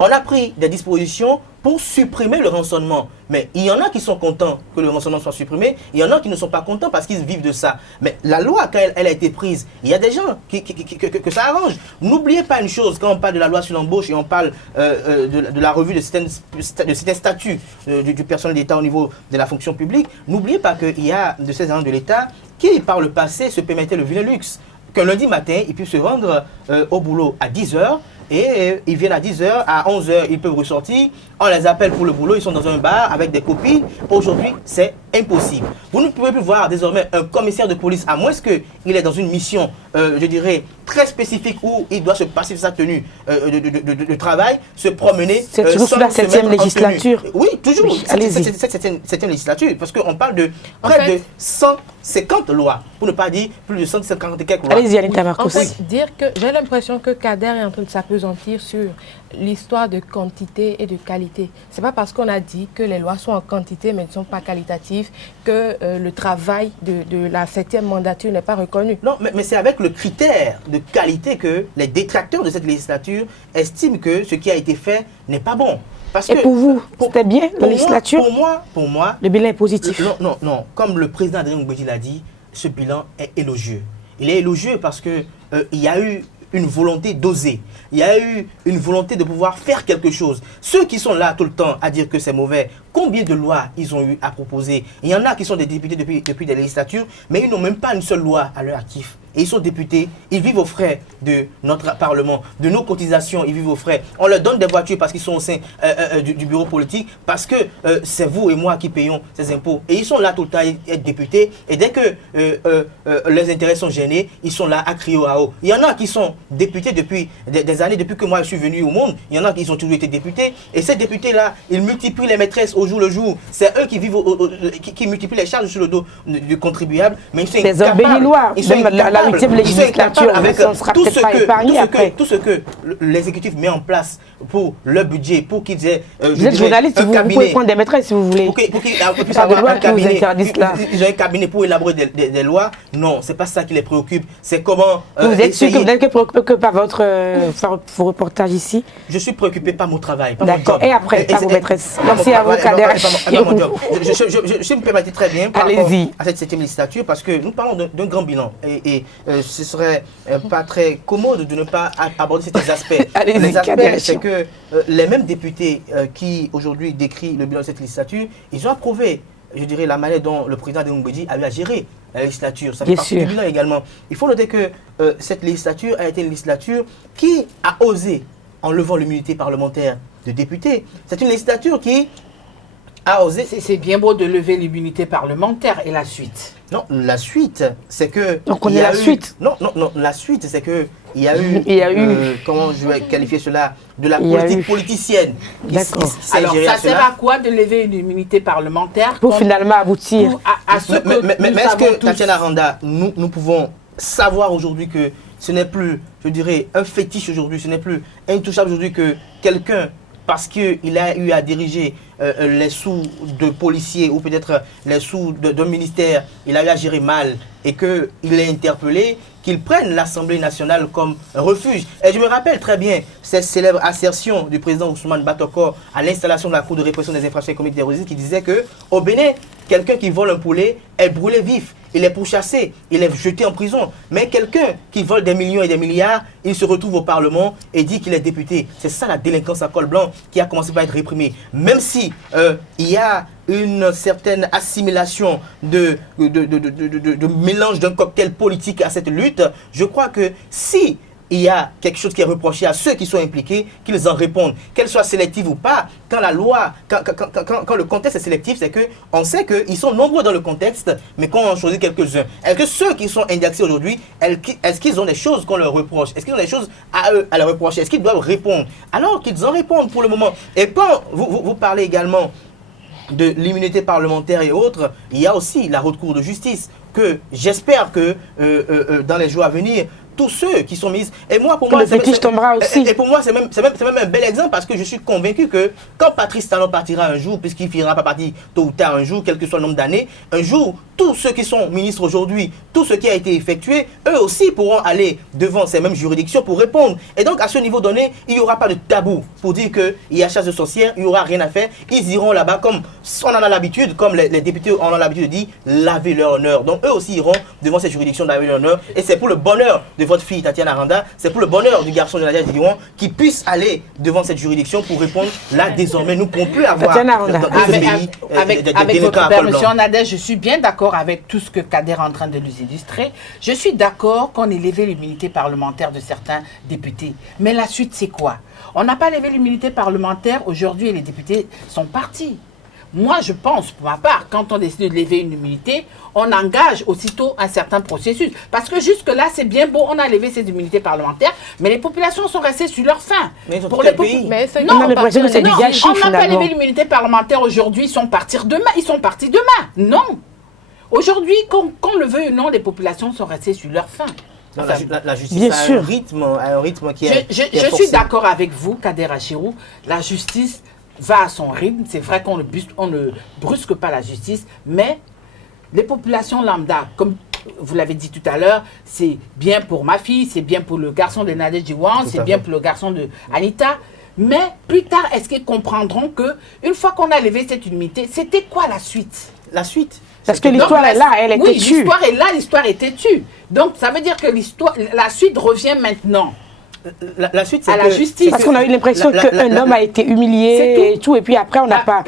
on a pris des dispositions pour supprimer le rançonnement. Mais il y en a qui sont contents que le rançonnement soit supprimé, il y en a qui ne sont pas contents parce qu'ils vivent de ça. Mais la loi, quand elle a été prise, il y a des gens que ça arrange. N'oubliez pas une chose, quand on parle de la loi sur l'embauche et on parle de la revue de certains statuts du personnel d'État au niveau de la fonction publique, n'oubliez pas qu'il y a de ces agents de l'État qui, par le passé, se permettaient le vilain luxe. Qu'un lundi matin, ils puissent se rendre au boulot à 10h, et ils viennent à 10h, à 11h, ils peuvent ressortir. On les appelle pour le boulot, ils sont dans un bar avec des copines. Aujourd'hui, c'est impossible. Vous ne pouvez plus voir désormais un commissaire de police, à moins qu'il est dans une mission, je dirais, très spécifique où il doit se passer sa tenue de travail, se promener. C'est toujours sous la 7e législature. Oui, toujours. Oui, cette 7e législature, parce qu'on parle de près de 150 lois, pour ne pas dire plus de 150 et quelques lois. Allez-y, Anita Marcos. En fait, dire que j'ai l'impression que Kader est en train de s'apesantir sur l'histoire de quantité et de qualité. C'est pas parce qu'on a dit que les lois sont en quantité mais ne sont pas qualitatives que le travail de la 7e mandature n'est pas reconnu. Non, mais c'est avec le critère de qualité que les détracteurs de cette législature estiment que ce qui a été fait n'est pas bon. Parce et pour vous, c'était bien la législature? Pour moi, le bilan est positif. Non. Comme le président Adrien Ngouédi l'a dit, ce bilan est élogieux. Il est élogieux parce que il y a eu une volonté d'oser. Il y a eu une volonté de pouvoir faire quelque chose. Ceux qui sont là tout le temps à dire que c'est mauvais, combien de lois ils ont eu à proposer? Il y en a qui sont des députés depuis des législatures, mais ils n'ont même pas une seule loi à leur actif. Et ils sont députés, ils vivent aux frais de notre Parlement, de nos cotisations, ils vivent aux frais. On leur donne des voitures parce qu'ils sont au sein du bureau politique, parce que c'est vous et moi qui payons ces impôts. Et ils sont là tout le temps à être députés, et dès que leurs intérêts sont gênés, ils sont là à crier au haut. Il y en a qui sont députés depuis des années, depuis que moi je suis venu au monde, il y en a qui ont toujours été députés, et ces députés-là, ils multiplient les maîtresses au jour le jour. C'est eux qui vivent, qui multiplient les charges sur le dos du contribuable, mais ils sont incapables. La 8e législature, avec tout ce que l'exécutif met en place pour leur budget, pour qu'ils aient vous êtes journaliste, vous pouvez prendre des maîtresses si vous voulez. Pour qu'ils puissent avoir un cabinet, ils ont un cabinet pour élaborer des lois. Non, c'est pas ça qui les préoccupe. C'est comment vous êtes sûr que vous n'êtes préoccupé par vos reportages ici? Je suis préoccupé par mon travail. D'accord. Et après, par vos maîtresses. Merci à vous, Kader. Je me permets très bien par rapport à cette 7e législature parce que nous parlons d'un grand bilan et ce serait pas très commode de ne pas aborder ces aspects. Les aspects, c'est que les mêmes députés qui aujourd'hui décrivent le bilan de cette législature, ils ont approuvé, je dirais, la manière dont le président Adrien Ngouédi a eu à gérer la législature. Ça fait partie du bilan également. Il faut noter que cette législature a été une législature qui a osé, en levant l'immunité parlementaire de députés. C'est une législature qui a osé. C'est bien beau de lever l'immunité parlementaire, et la suite? Non, la suite, c'est que... On connaît la suite. Non, la suite, c'est que il y a eu, comment je vais qualifier cela, de la politique politicienne. Alors, ça sert à quoi de lever une immunité parlementaire pour finalement aboutir mais est-ce que, Tatiana Randa, nous pouvons savoir aujourd'hui que ce n'est plus, je dirais, un fétiche aujourd'hui, ce n'est plus intouchable aujourd'hui que quelqu'un, parce qu'il a eu à diriger les sous de policiers ou peut-être les sous d'un ministère, il a eu à gérer mal et qu'il est interpellé, qu'il prenne l'Assemblée nationale comme refuge. Et je me rappelle très bien cette célèbre assertion du président Ousmane Batokor à l'installation de la Cour de répression des infractions économiques terroristes qui disait qu'au Bénin, quelqu'un qui vole un poulet est brûlé vif, il est pourchassé, il est jeté en prison. Mais quelqu'un qui vole des millions et des milliards, il se retrouve au Parlement et dit qu'il est député. C'est ça la délinquance à col blanc qui a commencé par être réprimée. Même si il y a une certaine assimilation de mélange d'un cocktail politique à cette lutte, je crois que si il y a quelque chose qui est reproché à ceux qui sont impliqués, qu'ils en répondent. Qu'elle soit sélective ou pas, quand la loi, quand le contexte est sélectif, c'est qu'on sait qu'ils sont nombreux dans le contexte, mais qu'on en choisit quelques-uns. Est-ce que ceux qui sont indexés aujourd'hui, est-ce qu'ils ont des choses qu'on leur reproche? Est-ce qu'ils ont des choses à eux à leur reprocher? Est-ce qu'ils doivent répondre? Alors qu'ils en répondent pour le moment. Et quand vous parlez également de l'immunité parlementaire et autres, il y a aussi la haute cour de justice que j'espère que dans les jours à venir, tous ceux qui sont mis, et moi pour moi c'est même un bel exemple, parce que je suis convaincu que quand Patrice Talon partira un jour, puisqu'il finira pas partir tôt ou tard un jour, quel que soit le nombre d'années, un jour tous ceux qui sont ministres aujourd'hui, tout ce qui a été effectué, eux aussi pourront aller devant ces mêmes juridictions pour répondre. Et donc à ce niveau donné, il n'y aura pas de tabou pour dire qu'il y a chasse de sorcières, il n'y aura rien à faire. Ils iront là-bas comme on en a l'habitude, comme les députés en ont l'habitude de dire, laver leur honneur. Donc eux aussi iront devant ces juridictions laver leur honneur. Et c'est pour le bonheur de votre fille Tatiana Randa, c'est pour le bonheur du garçon de Nadia Djiwan qui puisse aller devant cette juridiction pour répondre. Là désormais nous ne pourrons plus avoir avec votre permission Nadia, je suis bien d'accord avec tout ce que Kader est en train de nous illustrer. Je suis d'accord qu'on ait levé l'immunité parlementaire de certains députés. Mais la suite, c'est quoi? On n'a pas levé l'immunité parlementaire aujourd'hui et les députés sont partis. Moi, je pense, pour ma part, quand on décide de lever une immunité, on engage aussitôt un certain processus. Parce que jusque-là, c'est bien beau, on a levé ces immunités parlementaires, mais les populations sont restées sur leur faim. Mais pour les pays. On n'a pas levé l'immunité parlementaire aujourd'hui, ils sont partis demain. Non. Aujourd'hui, qu'on le veuille ou non, les populations sont restées sur leur faim. Non, la justice a un rythme qui est Je suis d'accord avec vous, Kader Achirou. La justice va à son rythme. C'est vrai qu'on ne brusque pas la justice, mais les populations lambda, comme vous l'avez dit tout à l'heure, c'est bien pour ma fille, c'est bien pour le garçon de Nadia Djiwan, c'est bien pour le garçon de Anita. Mais plus tard, est-ce qu'ils comprendront que une fois qu'on a levé cette immunité, c'était quoi la suite? La suite. Parce que l'histoire est là, elle est têtue. Oui, l'histoire est là, l'histoire est têtue. Donc ça veut dire que la suite revient maintenant. La suite, c'est à la justice. Parce qu'on a eu l'impression qu'un homme a été humilié et tout, et puis après on n'a pas.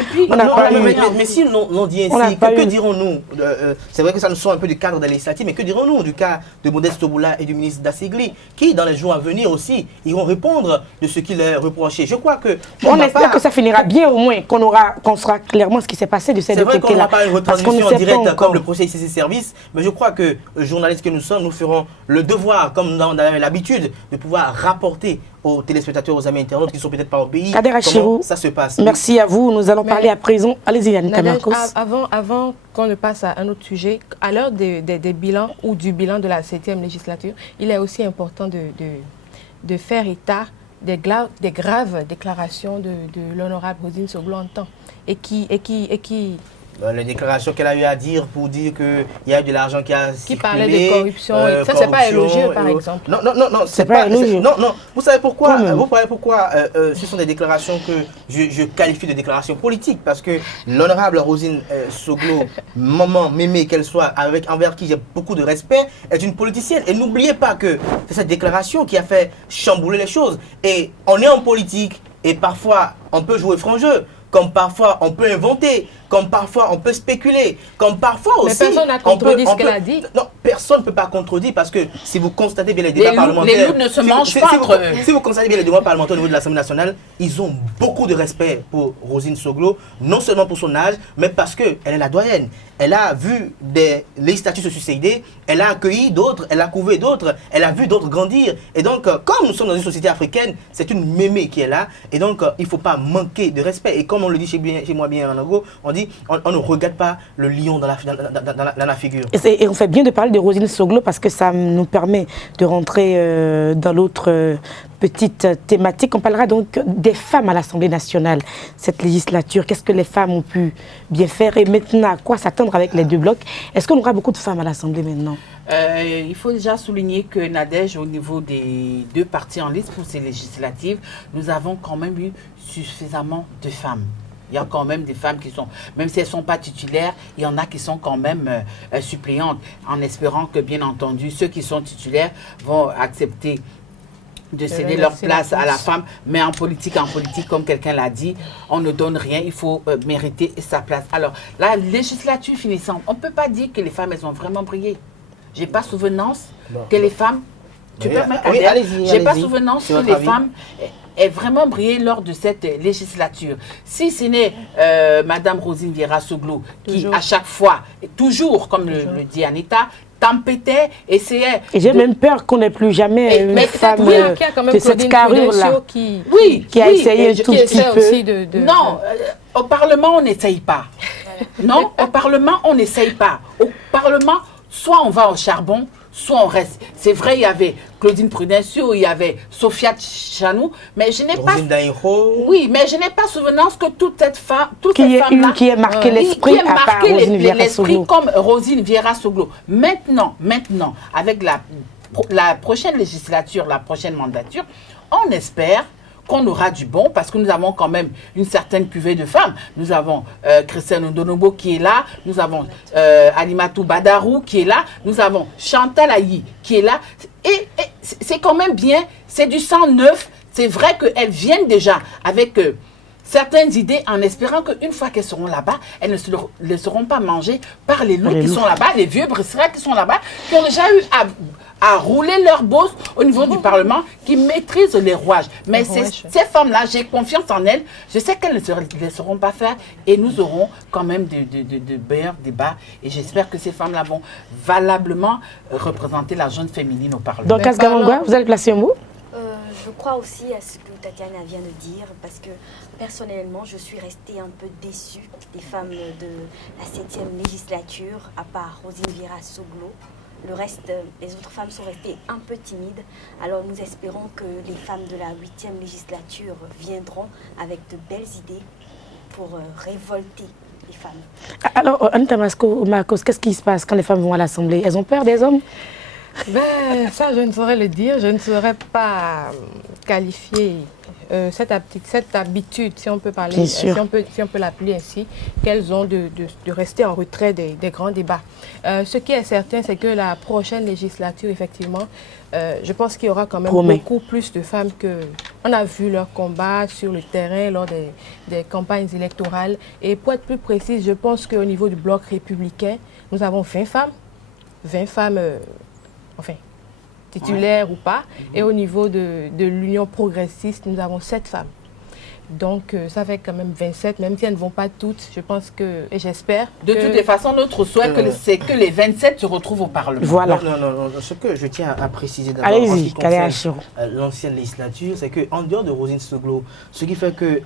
Mais si l'on dit ainsi, que dirons-nous? C'est vrai que ça nous sort un peu du cadre de la législative, mais que dirons-nous du cas de Modeste Toboula et du ministre Dassigli, qui dans les jours à venir aussi iront répondre de ce qu'il est reproché? Je crois que. On espère que ça finira bien, au moins, qu'on saura clairement ce qui s'est passé de ces deux côtés-là. C'est vrai qu'on n'aura pas une retransmission en direct comme le procès ICC Service, mais je crois que, journalistes que nous sommes, nous ferons le devoir, comme on a l'habitude, de pouvoir rapporter aux téléspectateurs, aux amis internautes qui ne sont peut-être pas au pays, comment ça se passe. Merci à vous. Nous allons parler à présent. Allez-y, Anita Marcos. Avant qu'on ne passe à un autre sujet, à l'heure des bilans ou du bilan de la 7e législature, il est aussi important de faire état des graves déclarations de l'honorable Roselyne Soglo en temps et qui les déclarations qu'elle a eu à dire pour dire qu'il y a eu de l'argent qui a circulé. Qui parlait de corruption. Ça, c'est pas élogieux, par exemple. Non, c'est pas élogieux. Non. Vous savez pourquoi? Ce sont des déclarations que je qualifie de déclarations politiques. Parce que l'honorable Roselyne Soglo, maman, mémé qu'elle soit, envers qui j'ai beaucoup de respect, est une politicienne. Et n'oubliez pas que c'est cette déclaration qui a fait chambouler les choses. Et on est en politique et parfois on peut jouer franc jeu. Comme parfois on peut inventer, comme parfois on peut spéculer, comme parfois aussi... Mais personne n'a contredit ce qu'elle a dit. Non, personne ne peut pas contredire parce que si vous constatez bien les débats parlementaires... Les loups ne se mangent pas entre eux. Si vous constatez bien les débats parlementaires au niveau de l'Assemblée nationale, ils ont beaucoup de respect pour Roselyne Soglo, non seulement pour son âge, mais parce qu'elle est la doyenne. Elle a vu des législatures se succéder, elle a accueilli d'autres, elle a couvé d'autres, elle a vu d'autres grandir. Et donc, comme nous sommes dans une société africaine, c'est une mémé qui est là. Et donc, il ne faut pas manquer de respect. Et comme on le dit chez moi bien en Ango, on dit, on ne regarde pas le lion dans la figure. Et on fait bien de parler de Roselyne Soglo parce que ça nous permet de rentrer dans l'autre petite thématique. On parlera donc des femmes à l'Assemblée nationale. Cette législature, qu'est-ce que les femmes ont pu bien faire et maintenant à quoi s'attendre avec les deux blocs? Est-ce qu'on aura beaucoup de femmes à l'Assemblée maintenant? Il faut déjà souligner que Nadège, au niveau des deux partis en liste pour ces législatives, nous avons quand même eu suffisamment de femmes. Il y a quand même des femmes qui sont, même si elles ne sont pas titulaires, il y en a qui sont quand même suppléantes, en espérant que, bien entendu, ceux qui sont titulaires vont accepter de céder leur place à la femme. Mais en politique, comme quelqu'un l'a dit, on ne donne rien, il faut mériter sa place. Alors, la législature finissante, on ne peut pas dire que les femmes, elles ont vraiment brillé. Je n'ai pas souvenance que les femmes Tu Oui, permets, oui, Kader, allez-y, j'ai pas allez-y. souvenance C'est que votre les avis. femmes aient vraiment brillé lors de cette législature. Si ce n'est Madame Rosine Vieira-Soglo qui, Toujours. à chaque fois, et toujours, comme le dit Anita, tempêtait, essayait. Et j'ai de- même peur qu'on n'ait plus jamais une mais femme Oui, il y a quand même de cette Claudine carrure-là. Prudencio qui Oui, a oui, essayé et un je- tout qui petit essaie peu. aussi de... Non, au Parlement, on n'essaye pas. Non, au Parlement, on n'essaye pas. Au Parlement, soit on va au charbon, soit on reste. C'est vrai, il y avait Claudine Prudencio, il y avait Sophia Chanou, mais je n'ai pas... Rosine Daïro. Oui, mais je n'ai pas souvenance que toutes ces Qui est femmes-là... une qui a marqué l'esprit à part Rosine l'esprit Vieira-Soglo. comme Rosine Vieira-Soglo. Maintenant, avec la prochaine législature, la prochaine mandature, on espère qu'on aura du bon, parce que nous avons quand même une certaine cuvée de femmes. Nous avons Christiane Ndonobo qui est là, nous avons Alimatou Badarou qui est là, nous avons Chantal Ayi qui est là. Et c'est quand même bien, c'est du sang neuf. C'est vrai qu'elles viennent déjà avec certaines idées en espérant qu'une fois qu'elles seront là-bas, elles ne se laisseront pas manger par les loups qui sont là-bas, les vieux brisseras qui sont là-bas, qui ont déjà eu à rouler leur bosse au niveau du Parlement, qui maîtrisent les rouages. Mais ces femmes-là, j'ai confiance en elles. Je sais qu'elles ne se laisseront pas faire et nous aurons quand même de meilleurs débats. Et j'espère que ces femmes-là vont valablement représenter la jeune féminine au Parlement. Donc, Asgamangwa, vous allez placer un mot? Je crois aussi à ce que Tatiana vient de dire, parce que personnellement, je suis restée un peu déçue des femmes de la 7e législature, à part Rosine Vieira-Soglo. Le reste, les autres femmes sont restées un peu timides. Alors nous espérons que les femmes de la 8e législature viendront avec de belles idées pour révolter les femmes. Alors, Anita Marcos, qu'est-ce qui se passe quand les femmes vont à l'Assemblée? Elles ont peur des hommes? Ben, ça, je ne saurais le dire. Je ne saurais pas qualifier cette habitude, si on peut parler, si on peut l'appeler ainsi, qu'elles ont de rester en retrait des grands débats. Ce qui est certain, c'est que la prochaine législature, effectivement, je pense qu'il y aura quand même beaucoup plus de femmes que... On a vu leur combat sur le terrain lors des campagnes électorales. Et pour être plus précise, je pense qu'au niveau du bloc républicain, nous avons 20 femmes. 20 femmes... enfin, titulaires ou pas. Et au niveau de l'Union progressiste, nous avons 7 femmes. Donc, ça fait quand même 27, même si elles ne vont pas toutes, je pense que, et j'espère De toutes les façons, notre souhait, c'est que les 27 se retrouvent au Parlement. Voilà. Non, ce que je tiens à préciser d'abord, allez-y, l'ancienne législature, c'est qu'en dehors de Rosine Soglo, ce qui fait que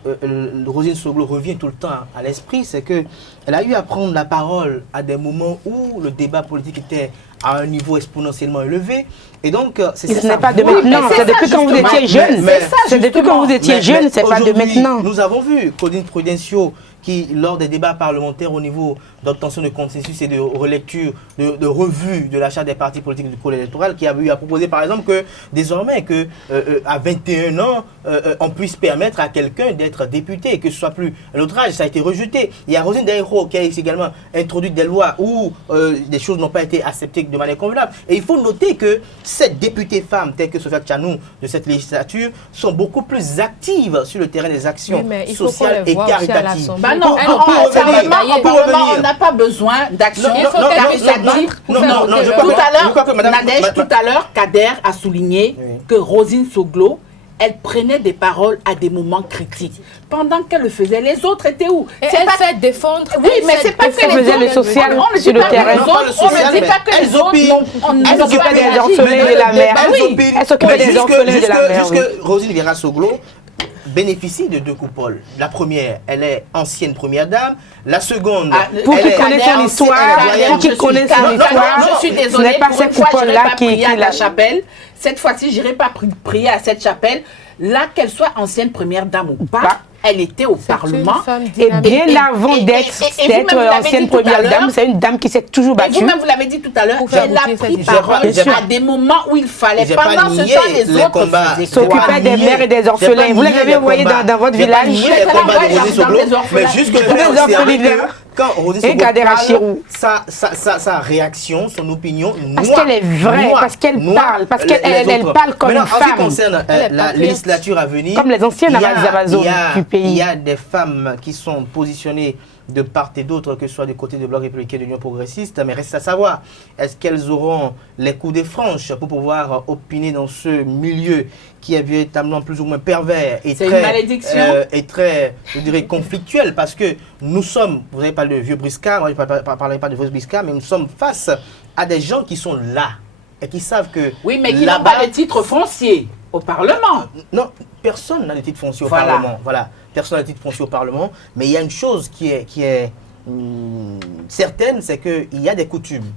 Rosine Soglo revient tout le temps à l'esprit, c'est qu'elle a eu à prendre la parole à des moments où le débat politique était à un niveau exponentiellement élevé. Et donc, ce n'est pas de maintenant, c'est depuis quand vous étiez jeune. C'est depuis quand vous étiez jeune, c'est pas de maintenant. Nous avons vu Claudine Prudencio qui, lors des débats parlementaires au niveau d'obtention de consensus et de relecture, de revue de la charte des partis politiques du code électoral, qui a eu à proposer par exemple que désormais à 21 ans, on puisse permettre à quelqu'un d'être député, que ce soit plus l'autre âge, ça a été rejeté. Il y a Rosine Daïro qui a également introduit des lois où des choses n'ont pas été acceptées de manière convenable. Et il faut noter que ces députées femmes, telles que Sophia Chanou de cette législature, sont beaucoup plus actives sur le terrain des actions sociales et caritatives. Non, on n'a pas besoin d'action caritative. Tout à l'heure, Kader a souligné que Rosine Soglo, elle prenait des paroles à des moments critiques. Pendant qu'elle le faisait, les autres étaient où? Elle fait défendre. Oui, mais c'est pas que les autres. Le social sur le terrain. On ne dit pas que les autres. Elle s'occupait des orphelins de la mer. Elle s'occupait des orphelins de la mer. Jusque Rosine Vieira-Soglo bénéficie de 2 coupoles. La première, elle est ancienne première dame. La seconde, pour qu'ils connaissent son histoire, je suis désolée, ce n'est pas cette coupole-là qui est la chapelle. Cette fois-ci, je n'irai pas prier à cette chapelle. Là, qu'elle soit ancienne première dame ou pas, elle était au Parlement. Et bien avant d'être ancienne première dame, c'est une dame qui s'est toujours battue. Vous-même, vous l'avez dit tout à l'heure, elle a pris parole à des moments où il fallait. Pendant ce temps, les autres s'occupaient des mères et des orphelins. Vous les avez envoyés dans votre village. Mais jusque-là, quand Rosine Soglo parle, sa réaction, son opinion, parce qu'elle est vraie, parce qu'elle parle, parce qu'elle parle comme une femme. En ce qui concerne la législature à venir, comme les anciennes Amazones du pays. Il y a des femmes qui sont positionnées de part et d'autre, que ce soit du côté du Bloc républicain et de l'Union progressiste, mais reste à savoir, est-ce qu'elles auront les coups de franche pour pouvoir opiner dans ce milieu qui est véritablement plus ou moins pervers et très, je dirais, conflictuel, parce que nous sommes, vous avez parlé de vieux briscards, moi je ne parlerai pas de vieux briscards, mais nous sommes face à des gens qui sont là et qui savent que oui, mais qui n'ont pas de titre foncier au Parlement. Non, personne n'a de titre foncier au Parlement. Voilà, personne n'a de titre foncier au Parlement, mais il y a une chose qui est certaine, c'est qu'il y a des coutumes,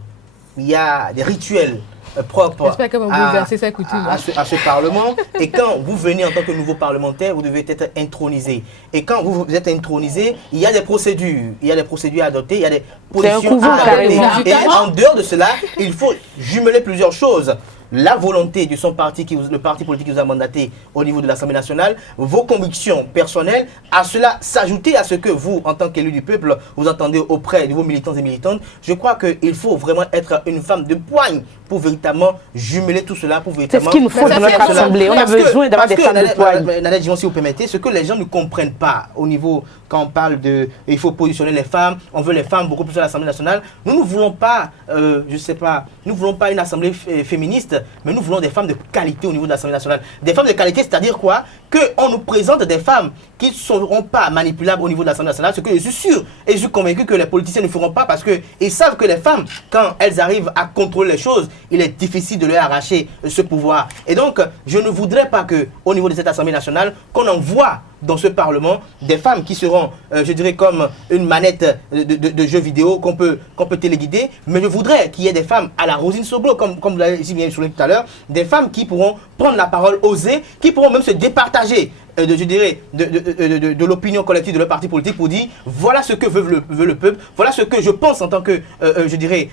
il y a des rituels propre à ce Parlement. Et quand vous venez en tant que nouveau parlementaire, vous devez être intronisé. Et quand vous êtes intronisé, il y a des procédures. Il y a des procédures à adopter, il y a des positions à adopter. Et en dehors de cela, il faut jumeler plusieurs choses. La volonté de son parti, le parti politique qui vous a mandaté au niveau de l'Assemblée nationale, vos convictions personnelles, à cela s'ajouter à ce que vous, en tant qu'élu du peuple, vous entendez auprès de vos militants et militantes. Je crois qu'il faut vraiment être une femme de poigne pour véritablement jumeler tout cela, pour véritablement... C'est ce qu'il nous faut dans notre Assemblée. On a besoin d'avoir des femmes de poigne. Nadège Dion, si vous permettez, ce que les gens ne comprennent pas au niveau, quand on parle de... Il faut positionner les femmes, on veut les femmes beaucoup plus à l'Assemblée nationale. Nous ne voulons pas, je ne sais pas, nous ne voulons pas une Assemblée féministe, mais nous voulons des femmes de qualité au niveau de l'Assemblée nationale. Des femmes de qualité, c'est-à-dire quoi? Qu'on nous présente des femmes qui ne seront pas manipulables au niveau de l'Assemblée nationale, ce que je suis sûr et je suis convaincu que les politiciens ne feront pas, parce qu'ils savent que les femmes, quand elles arrivent à contrôler les choses, il est difficile de leur arracher ce pouvoir. Et donc, je ne voudrais pas qu'au niveau de cette Assemblée nationale, qu'on envoie dans ce Parlement des femmes qui seront, je dirais, comme une manette de jeux vidéo qu'on peut téléguider, mais je voudrais qu'il y ait des femmes à la Rosine Soblo, comme vous l'avez ici bien souligné tout à l'heure, des femmes qui pourront prendre la parole, oser, qui pourront même se départager de l'opinion collective de leur parti politique pour dire voilà ce que veut le peuple, voilà ce que je pense en tant que, je dirais,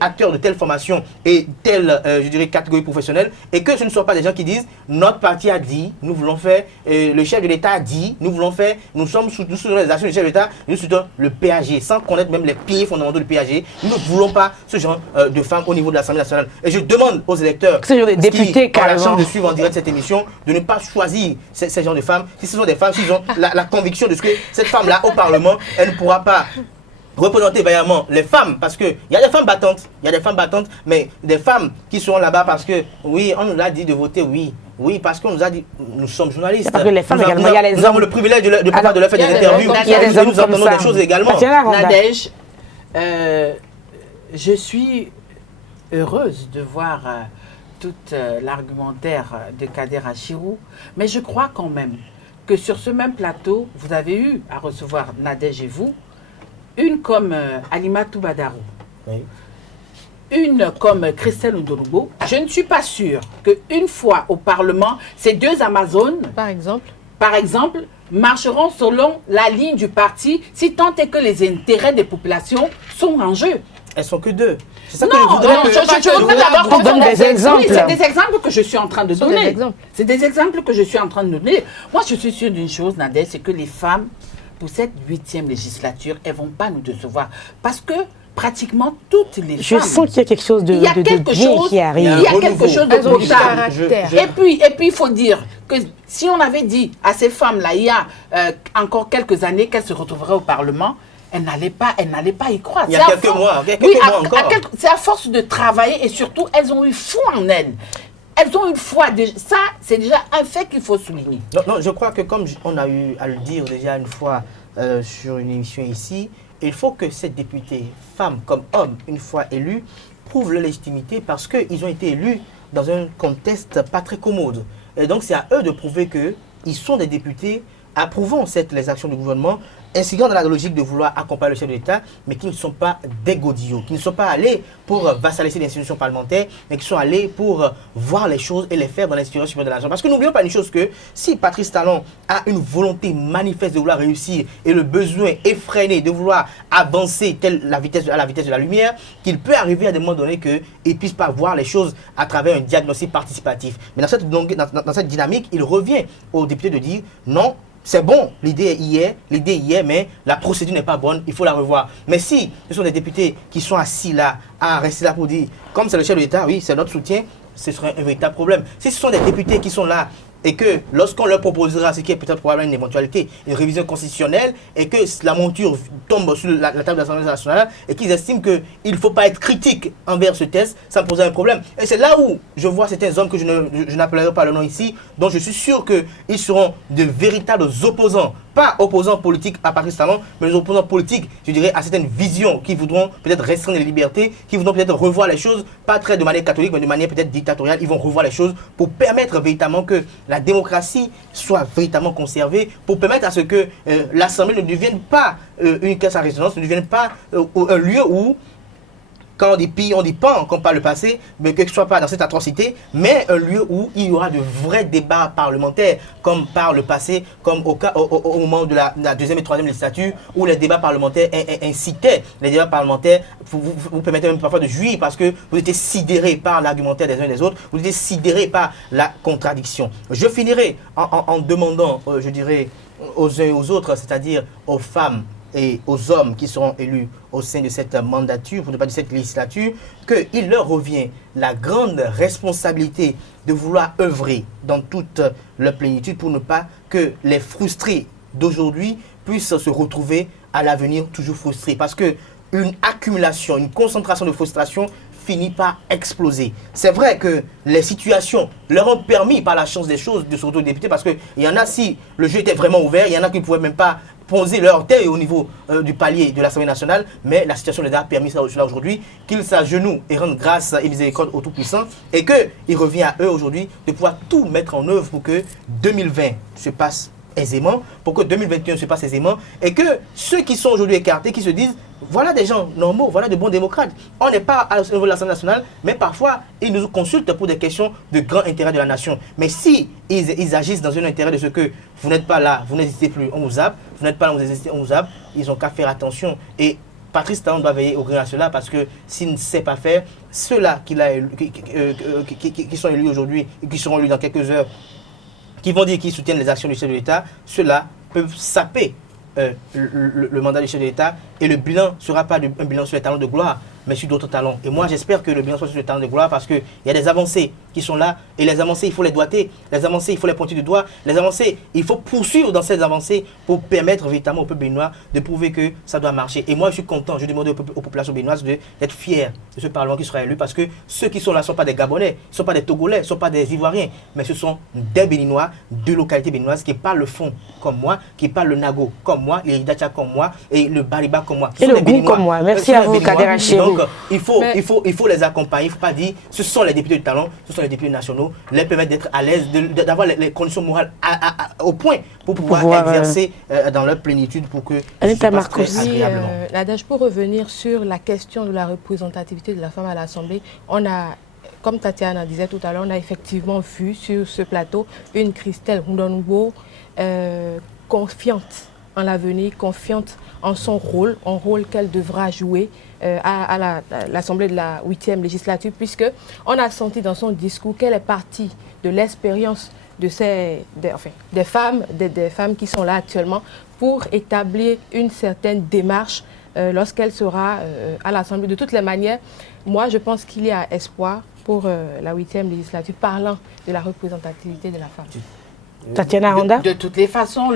acteur de telle formation et telle, je dirais, catégorie professionnelle, et que ce ne soient pas des gens qui disent notre parti a dit, nous voulons faire, le chef de l'État a dit, nous voulons faire, nous soutenons les actions du chef de l'État, nous soutenons le PAG, sans connaître même les piliers fondamentaux du PAG. Nous ne voulons pas ce genre de femmes au niveau de l'Assemblée nationale. Et je demande aux électeurs qui ont la chance de suivre en direct cette émission, de ne pas choisir ces gens de femmes. Si ce sont des femmes, s'ils ont la conviction de ce que cette femme-là au Parlement, elle ne pourra pas représenter vaillamment les femmes, parce qu'il y a des femmes battantes, mais des femmes qui seront là-bas parce que, oui, on nous a dit de voter oui. Oui, parce qu'on nous a dit, nous sommes journalistes. Parce que les femmes également, il y a les hommes. Nous avons le privilège de leur faire des interviews. Et nous entendons des choses également. Nadège, je suis heureuse de voir tout l'argumentaire de Kader Achirou, mais je crois quand même que sur ce même plateau, vous avez eu à recevoir Nadège et vous, une comme Alimatou Badarou, oui, une comme Christelle Oudouroubo. Je ne suis pas sûre qu'une fois au Parlement, ces deux Amazones, par exemple, marcheront selon la ligne du parti, si tant est que les intérêts des populations sont en jeu. Elles sont que deux. C'est ça que je voudrais d'abord qu'on donne des exemples. Oui, c'est des exemples que je suis en train de donner. C'est des exemples que je suis en train de donner. Moi, je suis sûre d'une chose, Nadège, c'est que les femmes, pour cette 8e législature, elles ne vont pas nous décevoir. Parce que pratiquement toutes les femmes... Je sens qu'il y a quelque chose de bien qui arrive. Il y a quelque chose de potable. Et puis, il faut dire que si on avait dit à ces femmes-là, il y a encore quelques années qu'elles se retrouveraient au Parlement, elles n'allaient pas y croire. Il y a quelques mois encore. C'est à force de travailler et surtout, elles ont eu foi en elles. Elles ont eu foi. Ça, c'est déjà un fait qu'il faut souligner. Non, je crois que comme on a eu à le dire déjà une fois sur une émission ici, il faut que ces députés, femmes comme hommes, une fois élus, prouvent leur légitimité parce qu'ils ont été élus dans un contexte pas très commode. Et donc, c'est à eux de prouver qu'ils sont des députés approuvant les actions du gouvernement, inscrivant dans la logique de vouloir accompagner le chef de l'État, mais qui ne sont pas des godillots, qui ne sont pas allés pour vassaliser les institutions parlementaires, mais qui sont allés pour voir les choses et les faire dans l'institution supérieure de la nation. Parce que n'oublions pas une chose, que si Patrice Talon a une volonté manifeste de vouloir réussir et le besoin effréné de vouloir avancer à la vitesse de la lumière, qu'il peut arriver à des moments donnés qu'il ne puisse pas voir les choses à travers un diagnostic participatif. Mais dans cette dynamique, il revient aux députés de dire non, c'est bon, l'idée y est, mais la procédure n'est pas bonne, il faut la revoir. Mais si ce sont des députés qui sont assis là, à rester là pour dire, comme c'est le chef de l'État, oui, c'est notre soutien, ce serait un véritable problème. Si ce sont des députés qui sont là et que lorsqu'on leur proposera ce qui est peut-être probablement une éventualité, une révision constitutionnelle, et que la monture tombe sur la table de l'Assemblée nationale, et qu'ils estiment qu'il ne faut pas être critique envers ce texte, ça me pose un problème. Et c'est là où je vois certains hommes que je n'appellerai pas le nom ici, dont je suis sûr qu'ils seront de véritables opposants, pas opposants politiques à Patrice Talon, mais les opposants politiques, je dirais, à certaines visions qui voudront peut-être restreindre les libertés, qui voudront peut-être revoir les choses, pas très de manière catholique, mais de manière peut-être dictatoriale. Ils vont revoir les choses pour permettre véritablement que la démocratie soit véritablement conservée, pour permettre à ce que l'Assemblée ne devienne pas une caisse à résonance, ne devienne pas un lieu où, quand on dit pire, on dit pan, comme par le passé, mais que ce ne soit pas dans cette atrocité, mais un lieu où il y aura de vrais débats parlementaires, comme par le passé, comme au moment de la deuxième et troisième législature, où les débats parlementaires incitaient, les débats parlementaires vous permettaient même parfois de jouir, parce que vous étiez sidérés par l'argumentaire des uns et des autres, vous étiez sidérés par la contradiction. Je finirai en demandant, je dirais, aux uns et aux autres, c'est-à-dire aux femmes et aux hommes qui seront élus au sein de cette mandature, pour ne pas dire cette législature, qu'il leur revient la grande responsabilité de vouloir œuvrer dans toute leur plénitude pour ne pas que les frustrés d'aujourd'hui puissent se retrouver à l'avenir toujours frustrés. Parce que une accumulation, une concentration de frustration finit par exploser. C'est vrai que les situations leur ont permis par la chance des choses de se retrouver députés, parce qu'il y en a, si le jeu était vraiment ouvert, il y en a qui ne pouvaient même pas poser leur orteil au niveau du palier de l'Assemblée nationale, mais la situation les a permis ça aujourd'hui, qu'ils s'agenouillent et rendent grâce et miséricorde au Tout-Puissant, et qu'il revient à eux aujourd'hui de pouvoir tout mettre en œuvre pour que 2020 se passe aisément, pour que 2021 se passe aisément, et que ceux qui sont aujourd'hui écartés, qui se disent voilà des gens normaux, voilà de bons démocrates. On n'est pas au niveau de l'Assemblée nationale, mais parfois ils nous consultent pour des questions de grand intérêt de la nation. Mais si ils agissent dans un intérêt de ce que vous n'êtes pas là, vous n'hésitez plus, on vous zappe, vous n'êtes pas là, vous hésitez, on vous zappe, ils n'ont qu'à faire attention. Et Patrice Talon doit veiller au gré à cela, parce que s'il ne sait pas faire, ceux-là qui sont élus aujourd'hui et qui seront élus dans quelques heures, qui vont dire qu'ils soutiennent les actions du chef de l'État, ceux-là peuvent saper le mandat du chef de l'État, et le bilan ne sera pas un bilan sur les talents de gloire, mais sur d'autres talents. Et moi, j'espère que le bilan soit sur les talents de gloire, parce qu'il y a des avancées qui sont là, et les avancées, il faut les doigter, les avancées, il faut les pointer du doigt, les avancées, il faut poursuivre dans ces avancées pour permettre véritablement au peuple béninois de prouver que ça doit marcher. Et moi, je suis content, je demande aux populations béninoises d'être fiers de ce Parlement qui sera élu, parce que ceux qui sont là ne sont pas des Gabonais, ne sont pas des Togolais, ne sont pas des Ivoiriens, mais ce sont des Béninois, de localités béninoises, qui parlent le fond comme moi, qui parlent le Nago comme moi, les Dacha comme moi, et le Bariba comme moi. Et le goût comme moi. Merci à vous, Kader Achirou. Donc, il faut les accompagner. Il ne faut pas dire ce sont les députés de talent, ce sont les députés nationaux, les permettre d'être à l'aise, d'avoir les conditions morales au point pour pouvoir exercer dans leur plénitude, pour que Anita Marcos, Nadège, pour revenir sur la question de la représentativité de la femme à l'Assemblée, on a, comme Tatiana disait tout à l'heure, on a effectivement vu sur ce plateau une Christelle Ndongo confiante en l'avenir, confiante en son rôle, un rôle qu'elle devra jouer à l'Assemblée de la 8e législature, puisque on a senti dans son discours qu'elle est partie de l'expérience des femmes qui sont là actuellement, pour établir une certaine démarche lorsqu'elle sera à l'Assemblée. De toutes les manières, moi je pense qu'il y a espoir pour la 8e législature, parlant de la représentativité de la femme. Tatiana Honda. De toutes les façons,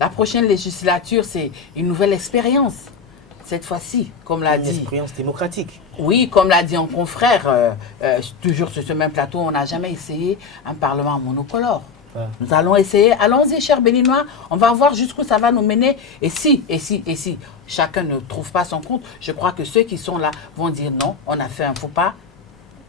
la prochaine législature, c'est une nouvelle expérience. Cette fois-ci, comme l'a dit... Une expérience démocratique. Oui, comme l'a dit un confrère, toujours sur ce même plateau, on n'a jamais essayé un parlement monocolore. Ouais. Nous allons essayer, allons-y, chers Béninois, on va voir jusqu'où ça va nous mener. Et si chacun ne trouve pas son compte, je crois que ceux qui sont là vont dire non, on a fait un faux pas,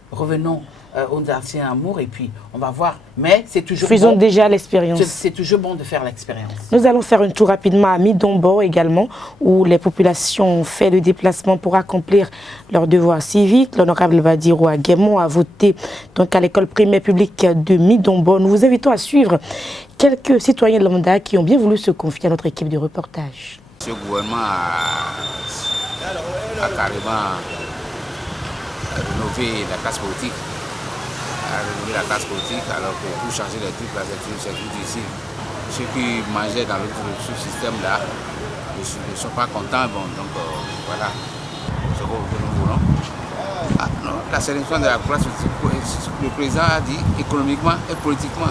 revenons aux anciens amours, et puis on va voir. Mais c'est toujours Faisons déjà l'expérience. C'est toujours bon de faire l'expérience. Nous allons faire un tour rapidement à Midombo également, où les populations ont fait le déplacement pour accomplir leurs devoirs civiques. L'honorable Badiro Aguemon a voté donc à l'école primaire publique de Midombo. Nous vous invitons à suivre quelques citoyens lambda qui ont bien voulu se confier à notre équipe de reportage. Ce gouvernement a carrément rénové la classe politique. La classe politique, alors que pour changer les trucs, là, c'est tout difficile. Ceux qui mangeaient dans ce système-là ne sont pas contents. Bon, donc voilà ce que nous voulons. Ah, non, la sélection de la classe politique, le président a dit économiquement et politiquement.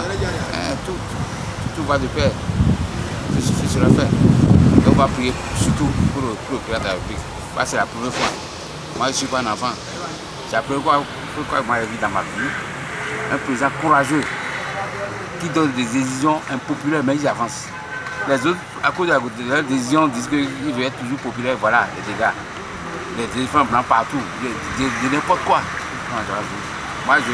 tout va de pair. C'est sur la fin. Et on va prier surtout pour le président de la République. C'est la première fois. Moi, je ne suis pas un enfant. C'est la première fois que moi j'ai vu dans ma vie un président courageux qui donne des décisions impopulaires, mais ils avancent. Les autres, à cause de leurs décisions, disent qu'ils veulent être toujours populaires. Voilà, les dégâts. Les éléphants blancs partout, de n'importe quoi. Moi, je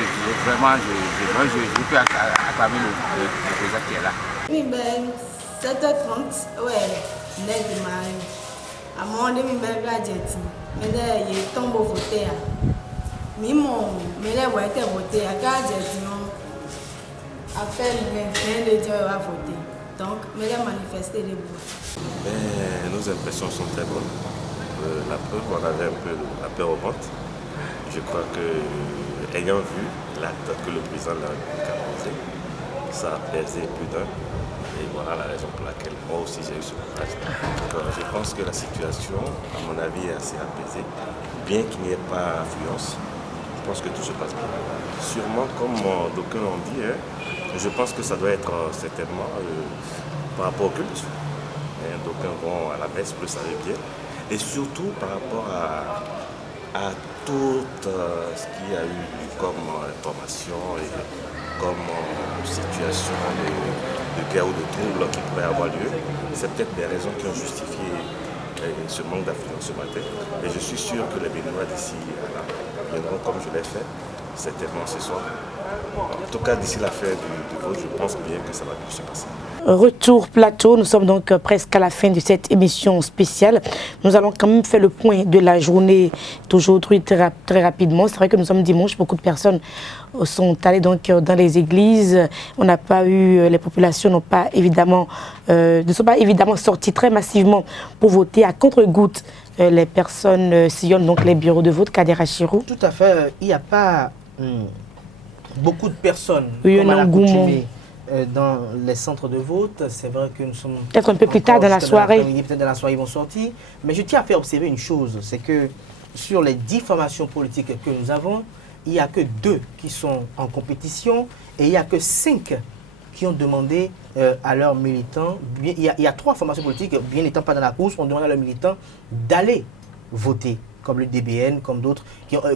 peux acclamer le président qui est là. Oui, ben, 7h30, ouais, l'aide de Marie. À mon moment donné, mais il tombe au voter. Mais les voix étaient votées. À quand après le 21 de Dieu va voter. Donc, mais les manifester les voix. Nos impressions sont très bonnes. La preuve, on avait un peu la peur au ventre. Je crois que, ayant vu l'acte que le président de la République a posé, ça a pesé plus d'un. Et voilà la raison pour laquelle moi aussi j'ai eu ce courage. Donc, je pense que la situation, à mon avis, est assez apaisée. Bien qu'il n'y ait pas affluence, je pense que tout se passe bien. Sûrement, comme d'aucuns l'ont dit, je pense que ça doit être certainement par rapport au culte. D'aucuns vont à la messe, vous le savez bien. Et surtout par rapport à tout ce qu'il y a eu comme information et comme situation de guerre ou de trouble qui pourrait avoir lieu. C'est peut-être des raisons qui ont justifié ce manque d'affluence ce matin. Et je suis sûr que les Béninois d'ici viendront comme je l'ai fait, certainement ce soir. En tout cas, d'ici la fin du vote, je pense bien que ça va bien se passer. Retour plateau, nous sommes donc presque à la fin de cette émission spéciale. Nous allons quand même faire le point de la journée d'aujourd'hui très rapidement. C'est vrai que nous sommes dimanche, beaucoup de personnes sont allées donc dans les églises. On n'a pas eu, les populations n'ont pas évidemment, ne sont pas évidemment sorties très massivement pour voter à contre-gouttes. Les personnes sillonnent donc les bureaux de vote. Kader Achirou. Tout à fait. Il n'y a pas beaucoup de personnes comme à l'accoutumée dans les centres de vote. C'est vrai que nous sommes peut-être un peu plus tard dans la soirée. Peut-être dans la soirée, ils vont sortir. Mais je tiens à faire observer une chose, c'est que sur les 10 formations politiques que nous avons, il n'y a que 2 qui sont en compétition et il n'y a que 5 qui ont demandé à leurs militants, il y a 3 formations politiques, bien n'étant pas dans la course, ont demandé à leurs militants d'aller voter, comme le DBN, comme d'autres,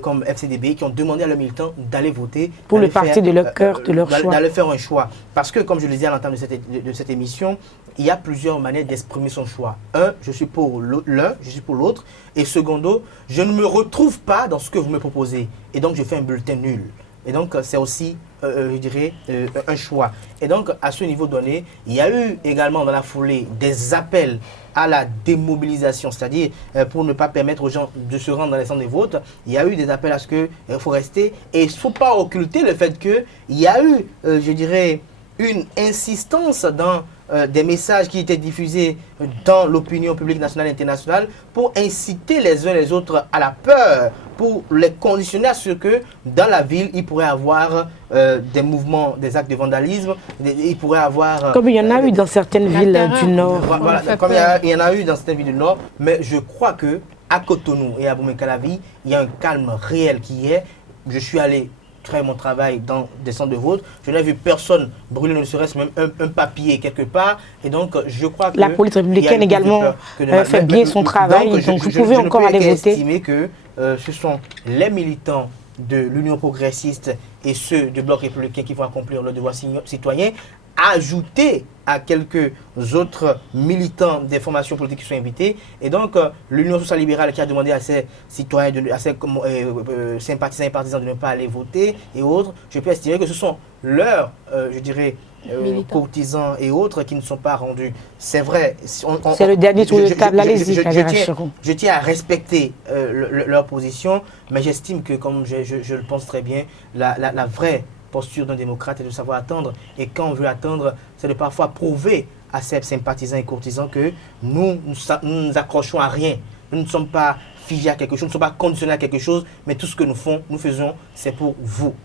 comme FCDB, qui ont demandé à leurs militants d'aller voter. Pour le parti de leur cœur, de leur choix. D'aller faire un choix. Parce que, comme je le disais à l'entame de cette émission, il y a plusieurs manières d'exprimer son choix. Je suis pour l'un, je suis pour l'autre. Et secondo, je ne me retrouve pas dans ce que vous me proposez. Et donc, je fais un bulletin nul. Et donc, c'est aussi, je dirais, un choix. Et donc, à ce niveau donné, il y a eu également dans la foulée des appels à la démobilisation, c'est-à-dire pour ne pas permettre aux gens de se rendre dans les centres de vote. Il y a eu des appels à ce qu'il faut rester. Et il ne faut pas occulter le fait qu'il y a eu, je dirais, une insistance dans des messages qui étaient diffusés dans l'opinion publique nationale et internationale pour inciter les uns les autres à la peur, pour les conditionner à ce que dans la ville, il pourrait y avoir des mouvements, des actes de vandalisme, il pourrait y avoir... Comme il y en a eu dans certaines villes du Nord. Voilà, comme il y en a eu dans certaines villes du Nord, mais je crois qu'à Cotonou et à Boumé-Calavi, il y a un calme réel qui est. Je suis allé faire mon travail dans des centres de vote. Je n'ai vu personne brûler, ne serait-ce même un papier quelque part. Et donc, je crois que... La police républicaine également fait bien son travail. Donc, vous pouvez encore aller voter. Je peux estimer que ce sont les militants de l'Union progressiste et ceux du Bloc républicain qui vont accomplir le devoir citoyen, ajouté à quelques autres militants des formations politiques qui sont invités. Et donc, l'Union sociale libérale qui a demandé à ses citoyens, à ses sympathisants et partisans de ne pas aller voter et autres, je peux estimer que ce sont leurs, je dirais, courtisans et autres qui ne sont pas rendus. C'est vrai. C'est le dernier tour de table, allez-y. Je tiens à respecter leur position, mais j'estime que, comme je le pense très bien, la vraie posture d'un démocrate est de savoir attendre. Et quand on veut attendre, c'est de parfois prouver à ses sympathisants et courtisans que nous nous accrochons à rien. Nous ne sommes pas figés à quelque chose, nous ne sommes pas conditionnés à quelque chose, mais tout ce que nous faisons, c'est pour vous.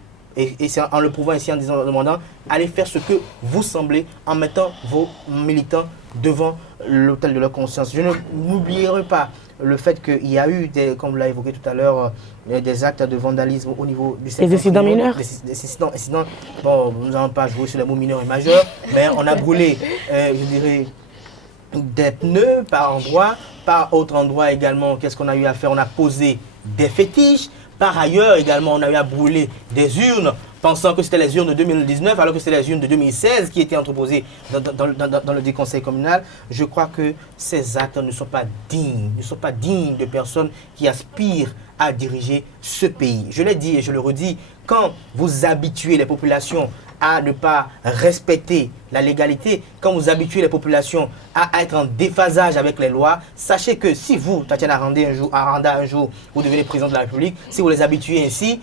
Et c'est en le prouvant ici, en demandant, allez faire ce que vous semblez, en mettant vos militants devant l'autel de leur conscience. Je n'oublierai pas le fait qu'il y a eu, comme vous l'avez évoqué tout à l'heure, des actes de vandalisme au niveau du secteur. Des incidents mineurs. Des incidents, bon, nous n'allons pas jouer sur les mots mineurs et majeurs, mais on a brûlé, je dirais, des pneus par endroit, par autre endroit également. Qu'est-ce qu'on a eu à faire? On a posé des fétiches. Par ailleurs également, on a eu à brûler des urnes, pensant que c'était les urnes de 2019, alors que c'était les urnes de 2016 qui étaient entreposées dans le conseil communal. Je crois que ces actes ne sont pas dignes de personnes qui aspirent à diriger ce pays. Je l'ai dit et je le redis, quand vous habituez les populations à ne pas respecter la légalité, quand vous habituez les populations à être en déphasage avec les lois, sachez que si vous, Tatiana Aranda, un jour, vous devenez président de la République, si vous les habituez ainsi,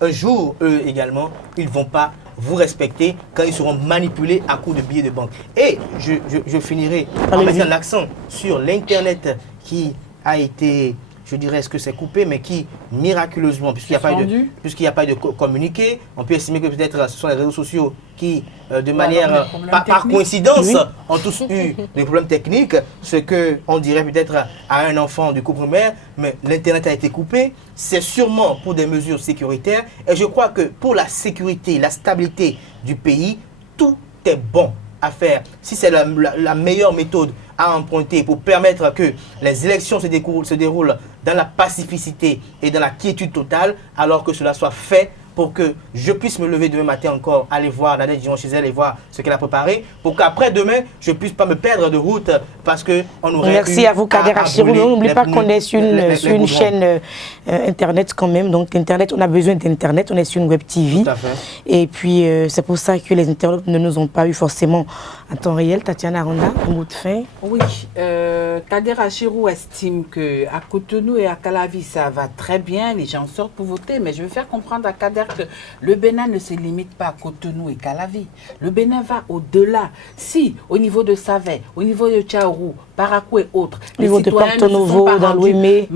un jour, eux également, ils ne vont pas vous respecter quand ils seront manipulés à coups de billets de banque. Et je finirai en mettant l'accent sur l'Internet qui a été, je dirais, est-ce que c'est coupé, mais qui miraculeusement, puisqu'il n'y a pas de communiqué, on peut estimer que peut-être ce sont les réseaux sociaux qui, de manière, par coïncidence, ont tous eu des problèmes techniques, ce qu'on dirait peut-être à un enfant du couple primaire, mais l'Internet a été coupé, c'est sûrement pour des mesures sécuritaires, et je crois que pour la sécurité, la stabilité du pays, tout est bon à faire. Si c'est la meilleure méthode à emprunter pour permettre que les élections se déroulent dans la pacificité et dans la quiétude totale, alors que cela soit fait pour que je puisse me lever demain matin encore, aller voir Nadège Dion chez elle et voir ce qu'elle a préparé, pour qu'après demain, je ne puisse pas me perdre de route parce qu'on aurait Merci à vous, Kader Achirou. N'oublie pas qu'on est sur une chaîne Internet quand même. Donc, Internet, on a besoin d'Internet. On est sur une web TV. Tout à fait. Et puis, c'est pour ça que les internautes ne nous ont pas eu forcément en temps réel. Tatiana Aranda, un mot de fin. Oui, Kader Achirou estime qu'à Cotonou et à Calavi, ça va très bien. Les gens sortent pour voter. Mais je veux faire comprendre à Kader que le Bénin ne se limite pas à Cotonou et Calavi. Le Bénin va au-delà. Si, au niveau de Savet, au niveau de Tchaourou, Parakou et autres, au niveau de Porto Novo, dans l'Ouémé,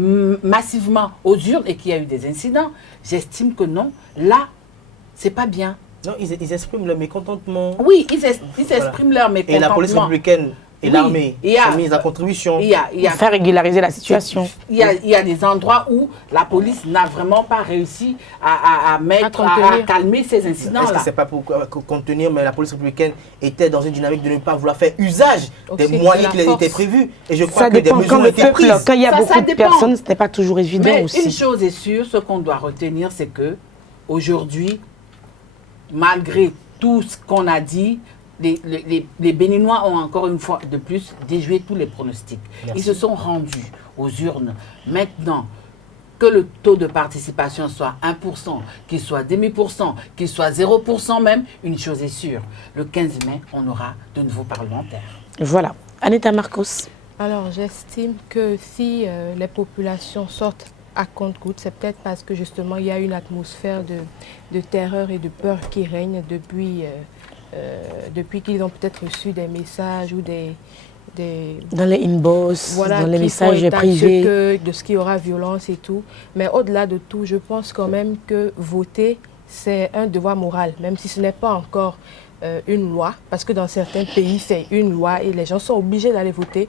massivement aux urnes et qu'il y a eu des incidents, j'estime que non. Là, c'est pas bien. Non, ils expriment leur mécontentement. Oui, ils expriment leur mécontentement. Et la police républicaine et l'armée sont mises à contribution. Il faut régulariser la situation. Il y a des endroits où la police n'a vraiment pas réussi à calmer ces incidents-là. Est-ce que ce n'est pas pour contenir, mais la police républicaine était dans une dynamique de ne pas vouloir faire usage des moyens qui étaient prévus. Et je crois que des mesures ont été prises. Quand il y a beaucoup de personnes, ce n'est pas toujours évident aussi. Mais une chose est sûre, ce qu'on doit retenir, c'est que aujourd'hui, malgré tout ce qu'on a dit, les Béninois ont encore une fois de plus déjoué tous les pronostics. Merci. Ils se sont rendus aux urnes. Maintenant, que le taux de participation soit 1%, qu'il soit demi%, qu'il soit 0% même, une chose est sûre. Le 15 mai, on aura de nouveaux parlementaires. Voilà. Anita Marcos. Alors, j'estime que si les populations sortent à compte-gouttes, c'est peut-être parce que justement, il y a une atmosphère de terreur et de peur qui règne depuis qu'ils ont peut-être reçu des messages ou dans les inbox, voilà, dans les messages privés. De ce qu'il y aura violence et tout. Mais au-delà de tout, je pense quand même que voter, c'est un devoir moral, même si ce n'est pas encore une loi, parce que dans certains pays, c'est une loi et les gens sont obligés d'aller voter.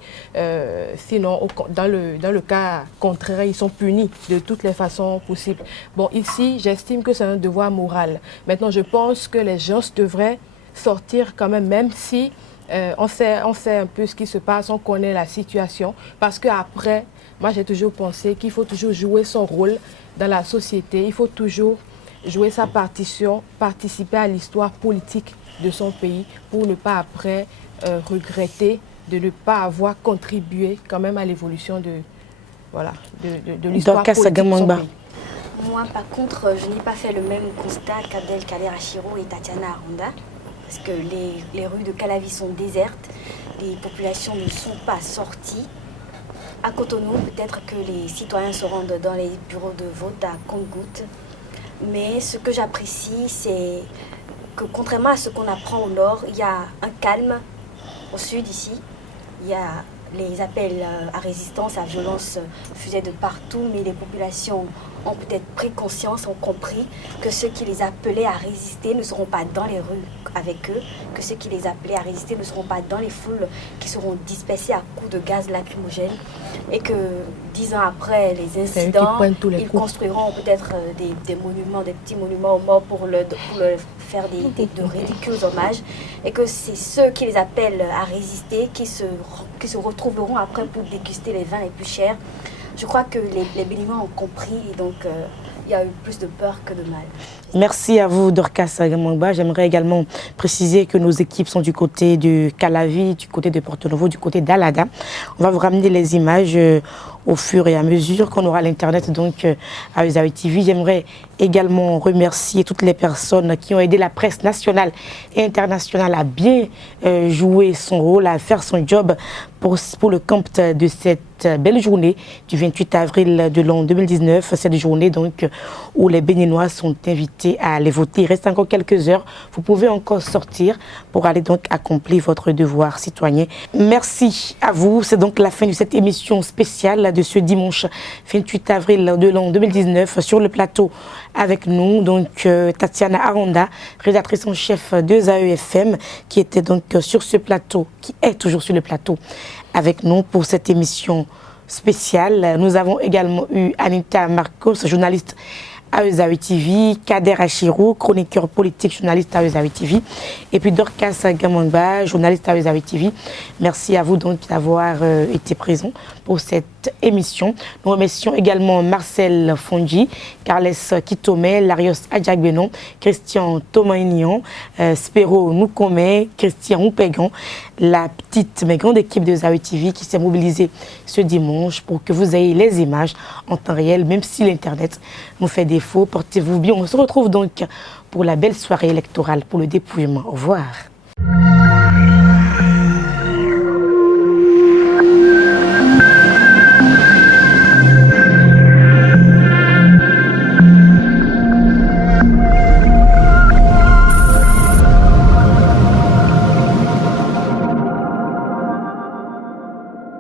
Sinon, dans le cas contraire, ils sont punis de toutes les façons possibles. Bon, ici, j'estime que c'est un devoir moral. Maintenant, je pense que les gens devraient sortir quand même si on sait un peu ce qui se passe, on connaît la situation. Parce qu'après, moi, j'ai toujours pensé qu'il faut toujours jouer son rôle dans la société. Il faut toujours jouer sa partition, participer à l'histoire politique de son pays pour ne pas après regretter de ne pas avoir contribué quand même à l'évolution de l'histoire politique de son pays. Moi, par contre, je n'ai pas fait le même constat qu'Kader Achirou et Tatiana Aranda, parce que les rues de Calavi sont désertes, les populations ne sont pas sorties. À Cotonou, peut-être que les citoyens se rendent dans les bureaux de vote à compte-gouttes, mais ce que j'apprécie, c'est que contrairement à ce qu'on apprend au nord, il y a un calme au sud ici. Il y a les appels à résistance, à violence fusaient de partout, mais les populations ont peut-être pris conscience, ont compris que ceux qui les appelaient à résister ne seront pas dans les rues avec eux, que ceux qui les appelaient à résister ne seront pas dans les foules qui seront dispersées à coups de gaz lacrymogène, et que 10 ans après les incidents, ils construiront peut-être des monuments, des petits monuments aux morts pour le faire de ridicules hommages, et que c'est ceux qui les appellent à résister qui se retrouveront après pour déguster les vins les plus chers. Je crois que les Béninois ont compris, et donc il y a eu plus de peur que de mal. Merci à vous, Dorcas Gamangba. J'aimerais également préciser que nos équipes sont du côté de Calavi, du côté de Porto Novo, du côté d'Alada. On va vous ramener les images au fur et à mesure qu'on aura l'Internet donc à Usawi TV. J'aimerais également remercier toutes les personnes qui ont aidé la presse nationale et internationale à bien jouer son rôle, à faire son job pour le camp de cette belle journée du 28 avril de l'an 2019. Cette journée donc où les Béninois sont invités à aller voter. Il reste encore quelques heures. Vous pouvez encore sortir pour aller donc accomplir votre devoir citoyen. Merci à vous. C'est donc la fin de cette émission spéciale de ce dimanche 28 avril de l'an 2019. Sur le plateau avec nous, donc Tatiana Aranda, rédactrice en chef de ZAEFM, qui était donc sur ce plateau, qui est toujours sur le plateau avec nous pour cette émission spéciale. Nous avons également eu Anita Marcos, journaliste à Usawi TV, Kader Achirou, chroniqueur politique, journaliste à Usawi TV, et puis Dorcas Gamangba, journaliste à Usawi TV. Merci à vous donc d'avoir été présents pour cette émission. Nous remercions également Marcel Fondji, Carles Kitome, Larios Adjagbenon, Christian Thomaignan, Spero Noukome, Christian Oupegan, la petite mais grande équipe de Usawi TV qui s'est mobilisée ce dimanche pour que vous ayez les images en temps réel, même si l'Internet nous fait défaut. Portez-vous bien. On se retrouve donc pour la belle soirée électorale, pour le dépouillement. Au revoir.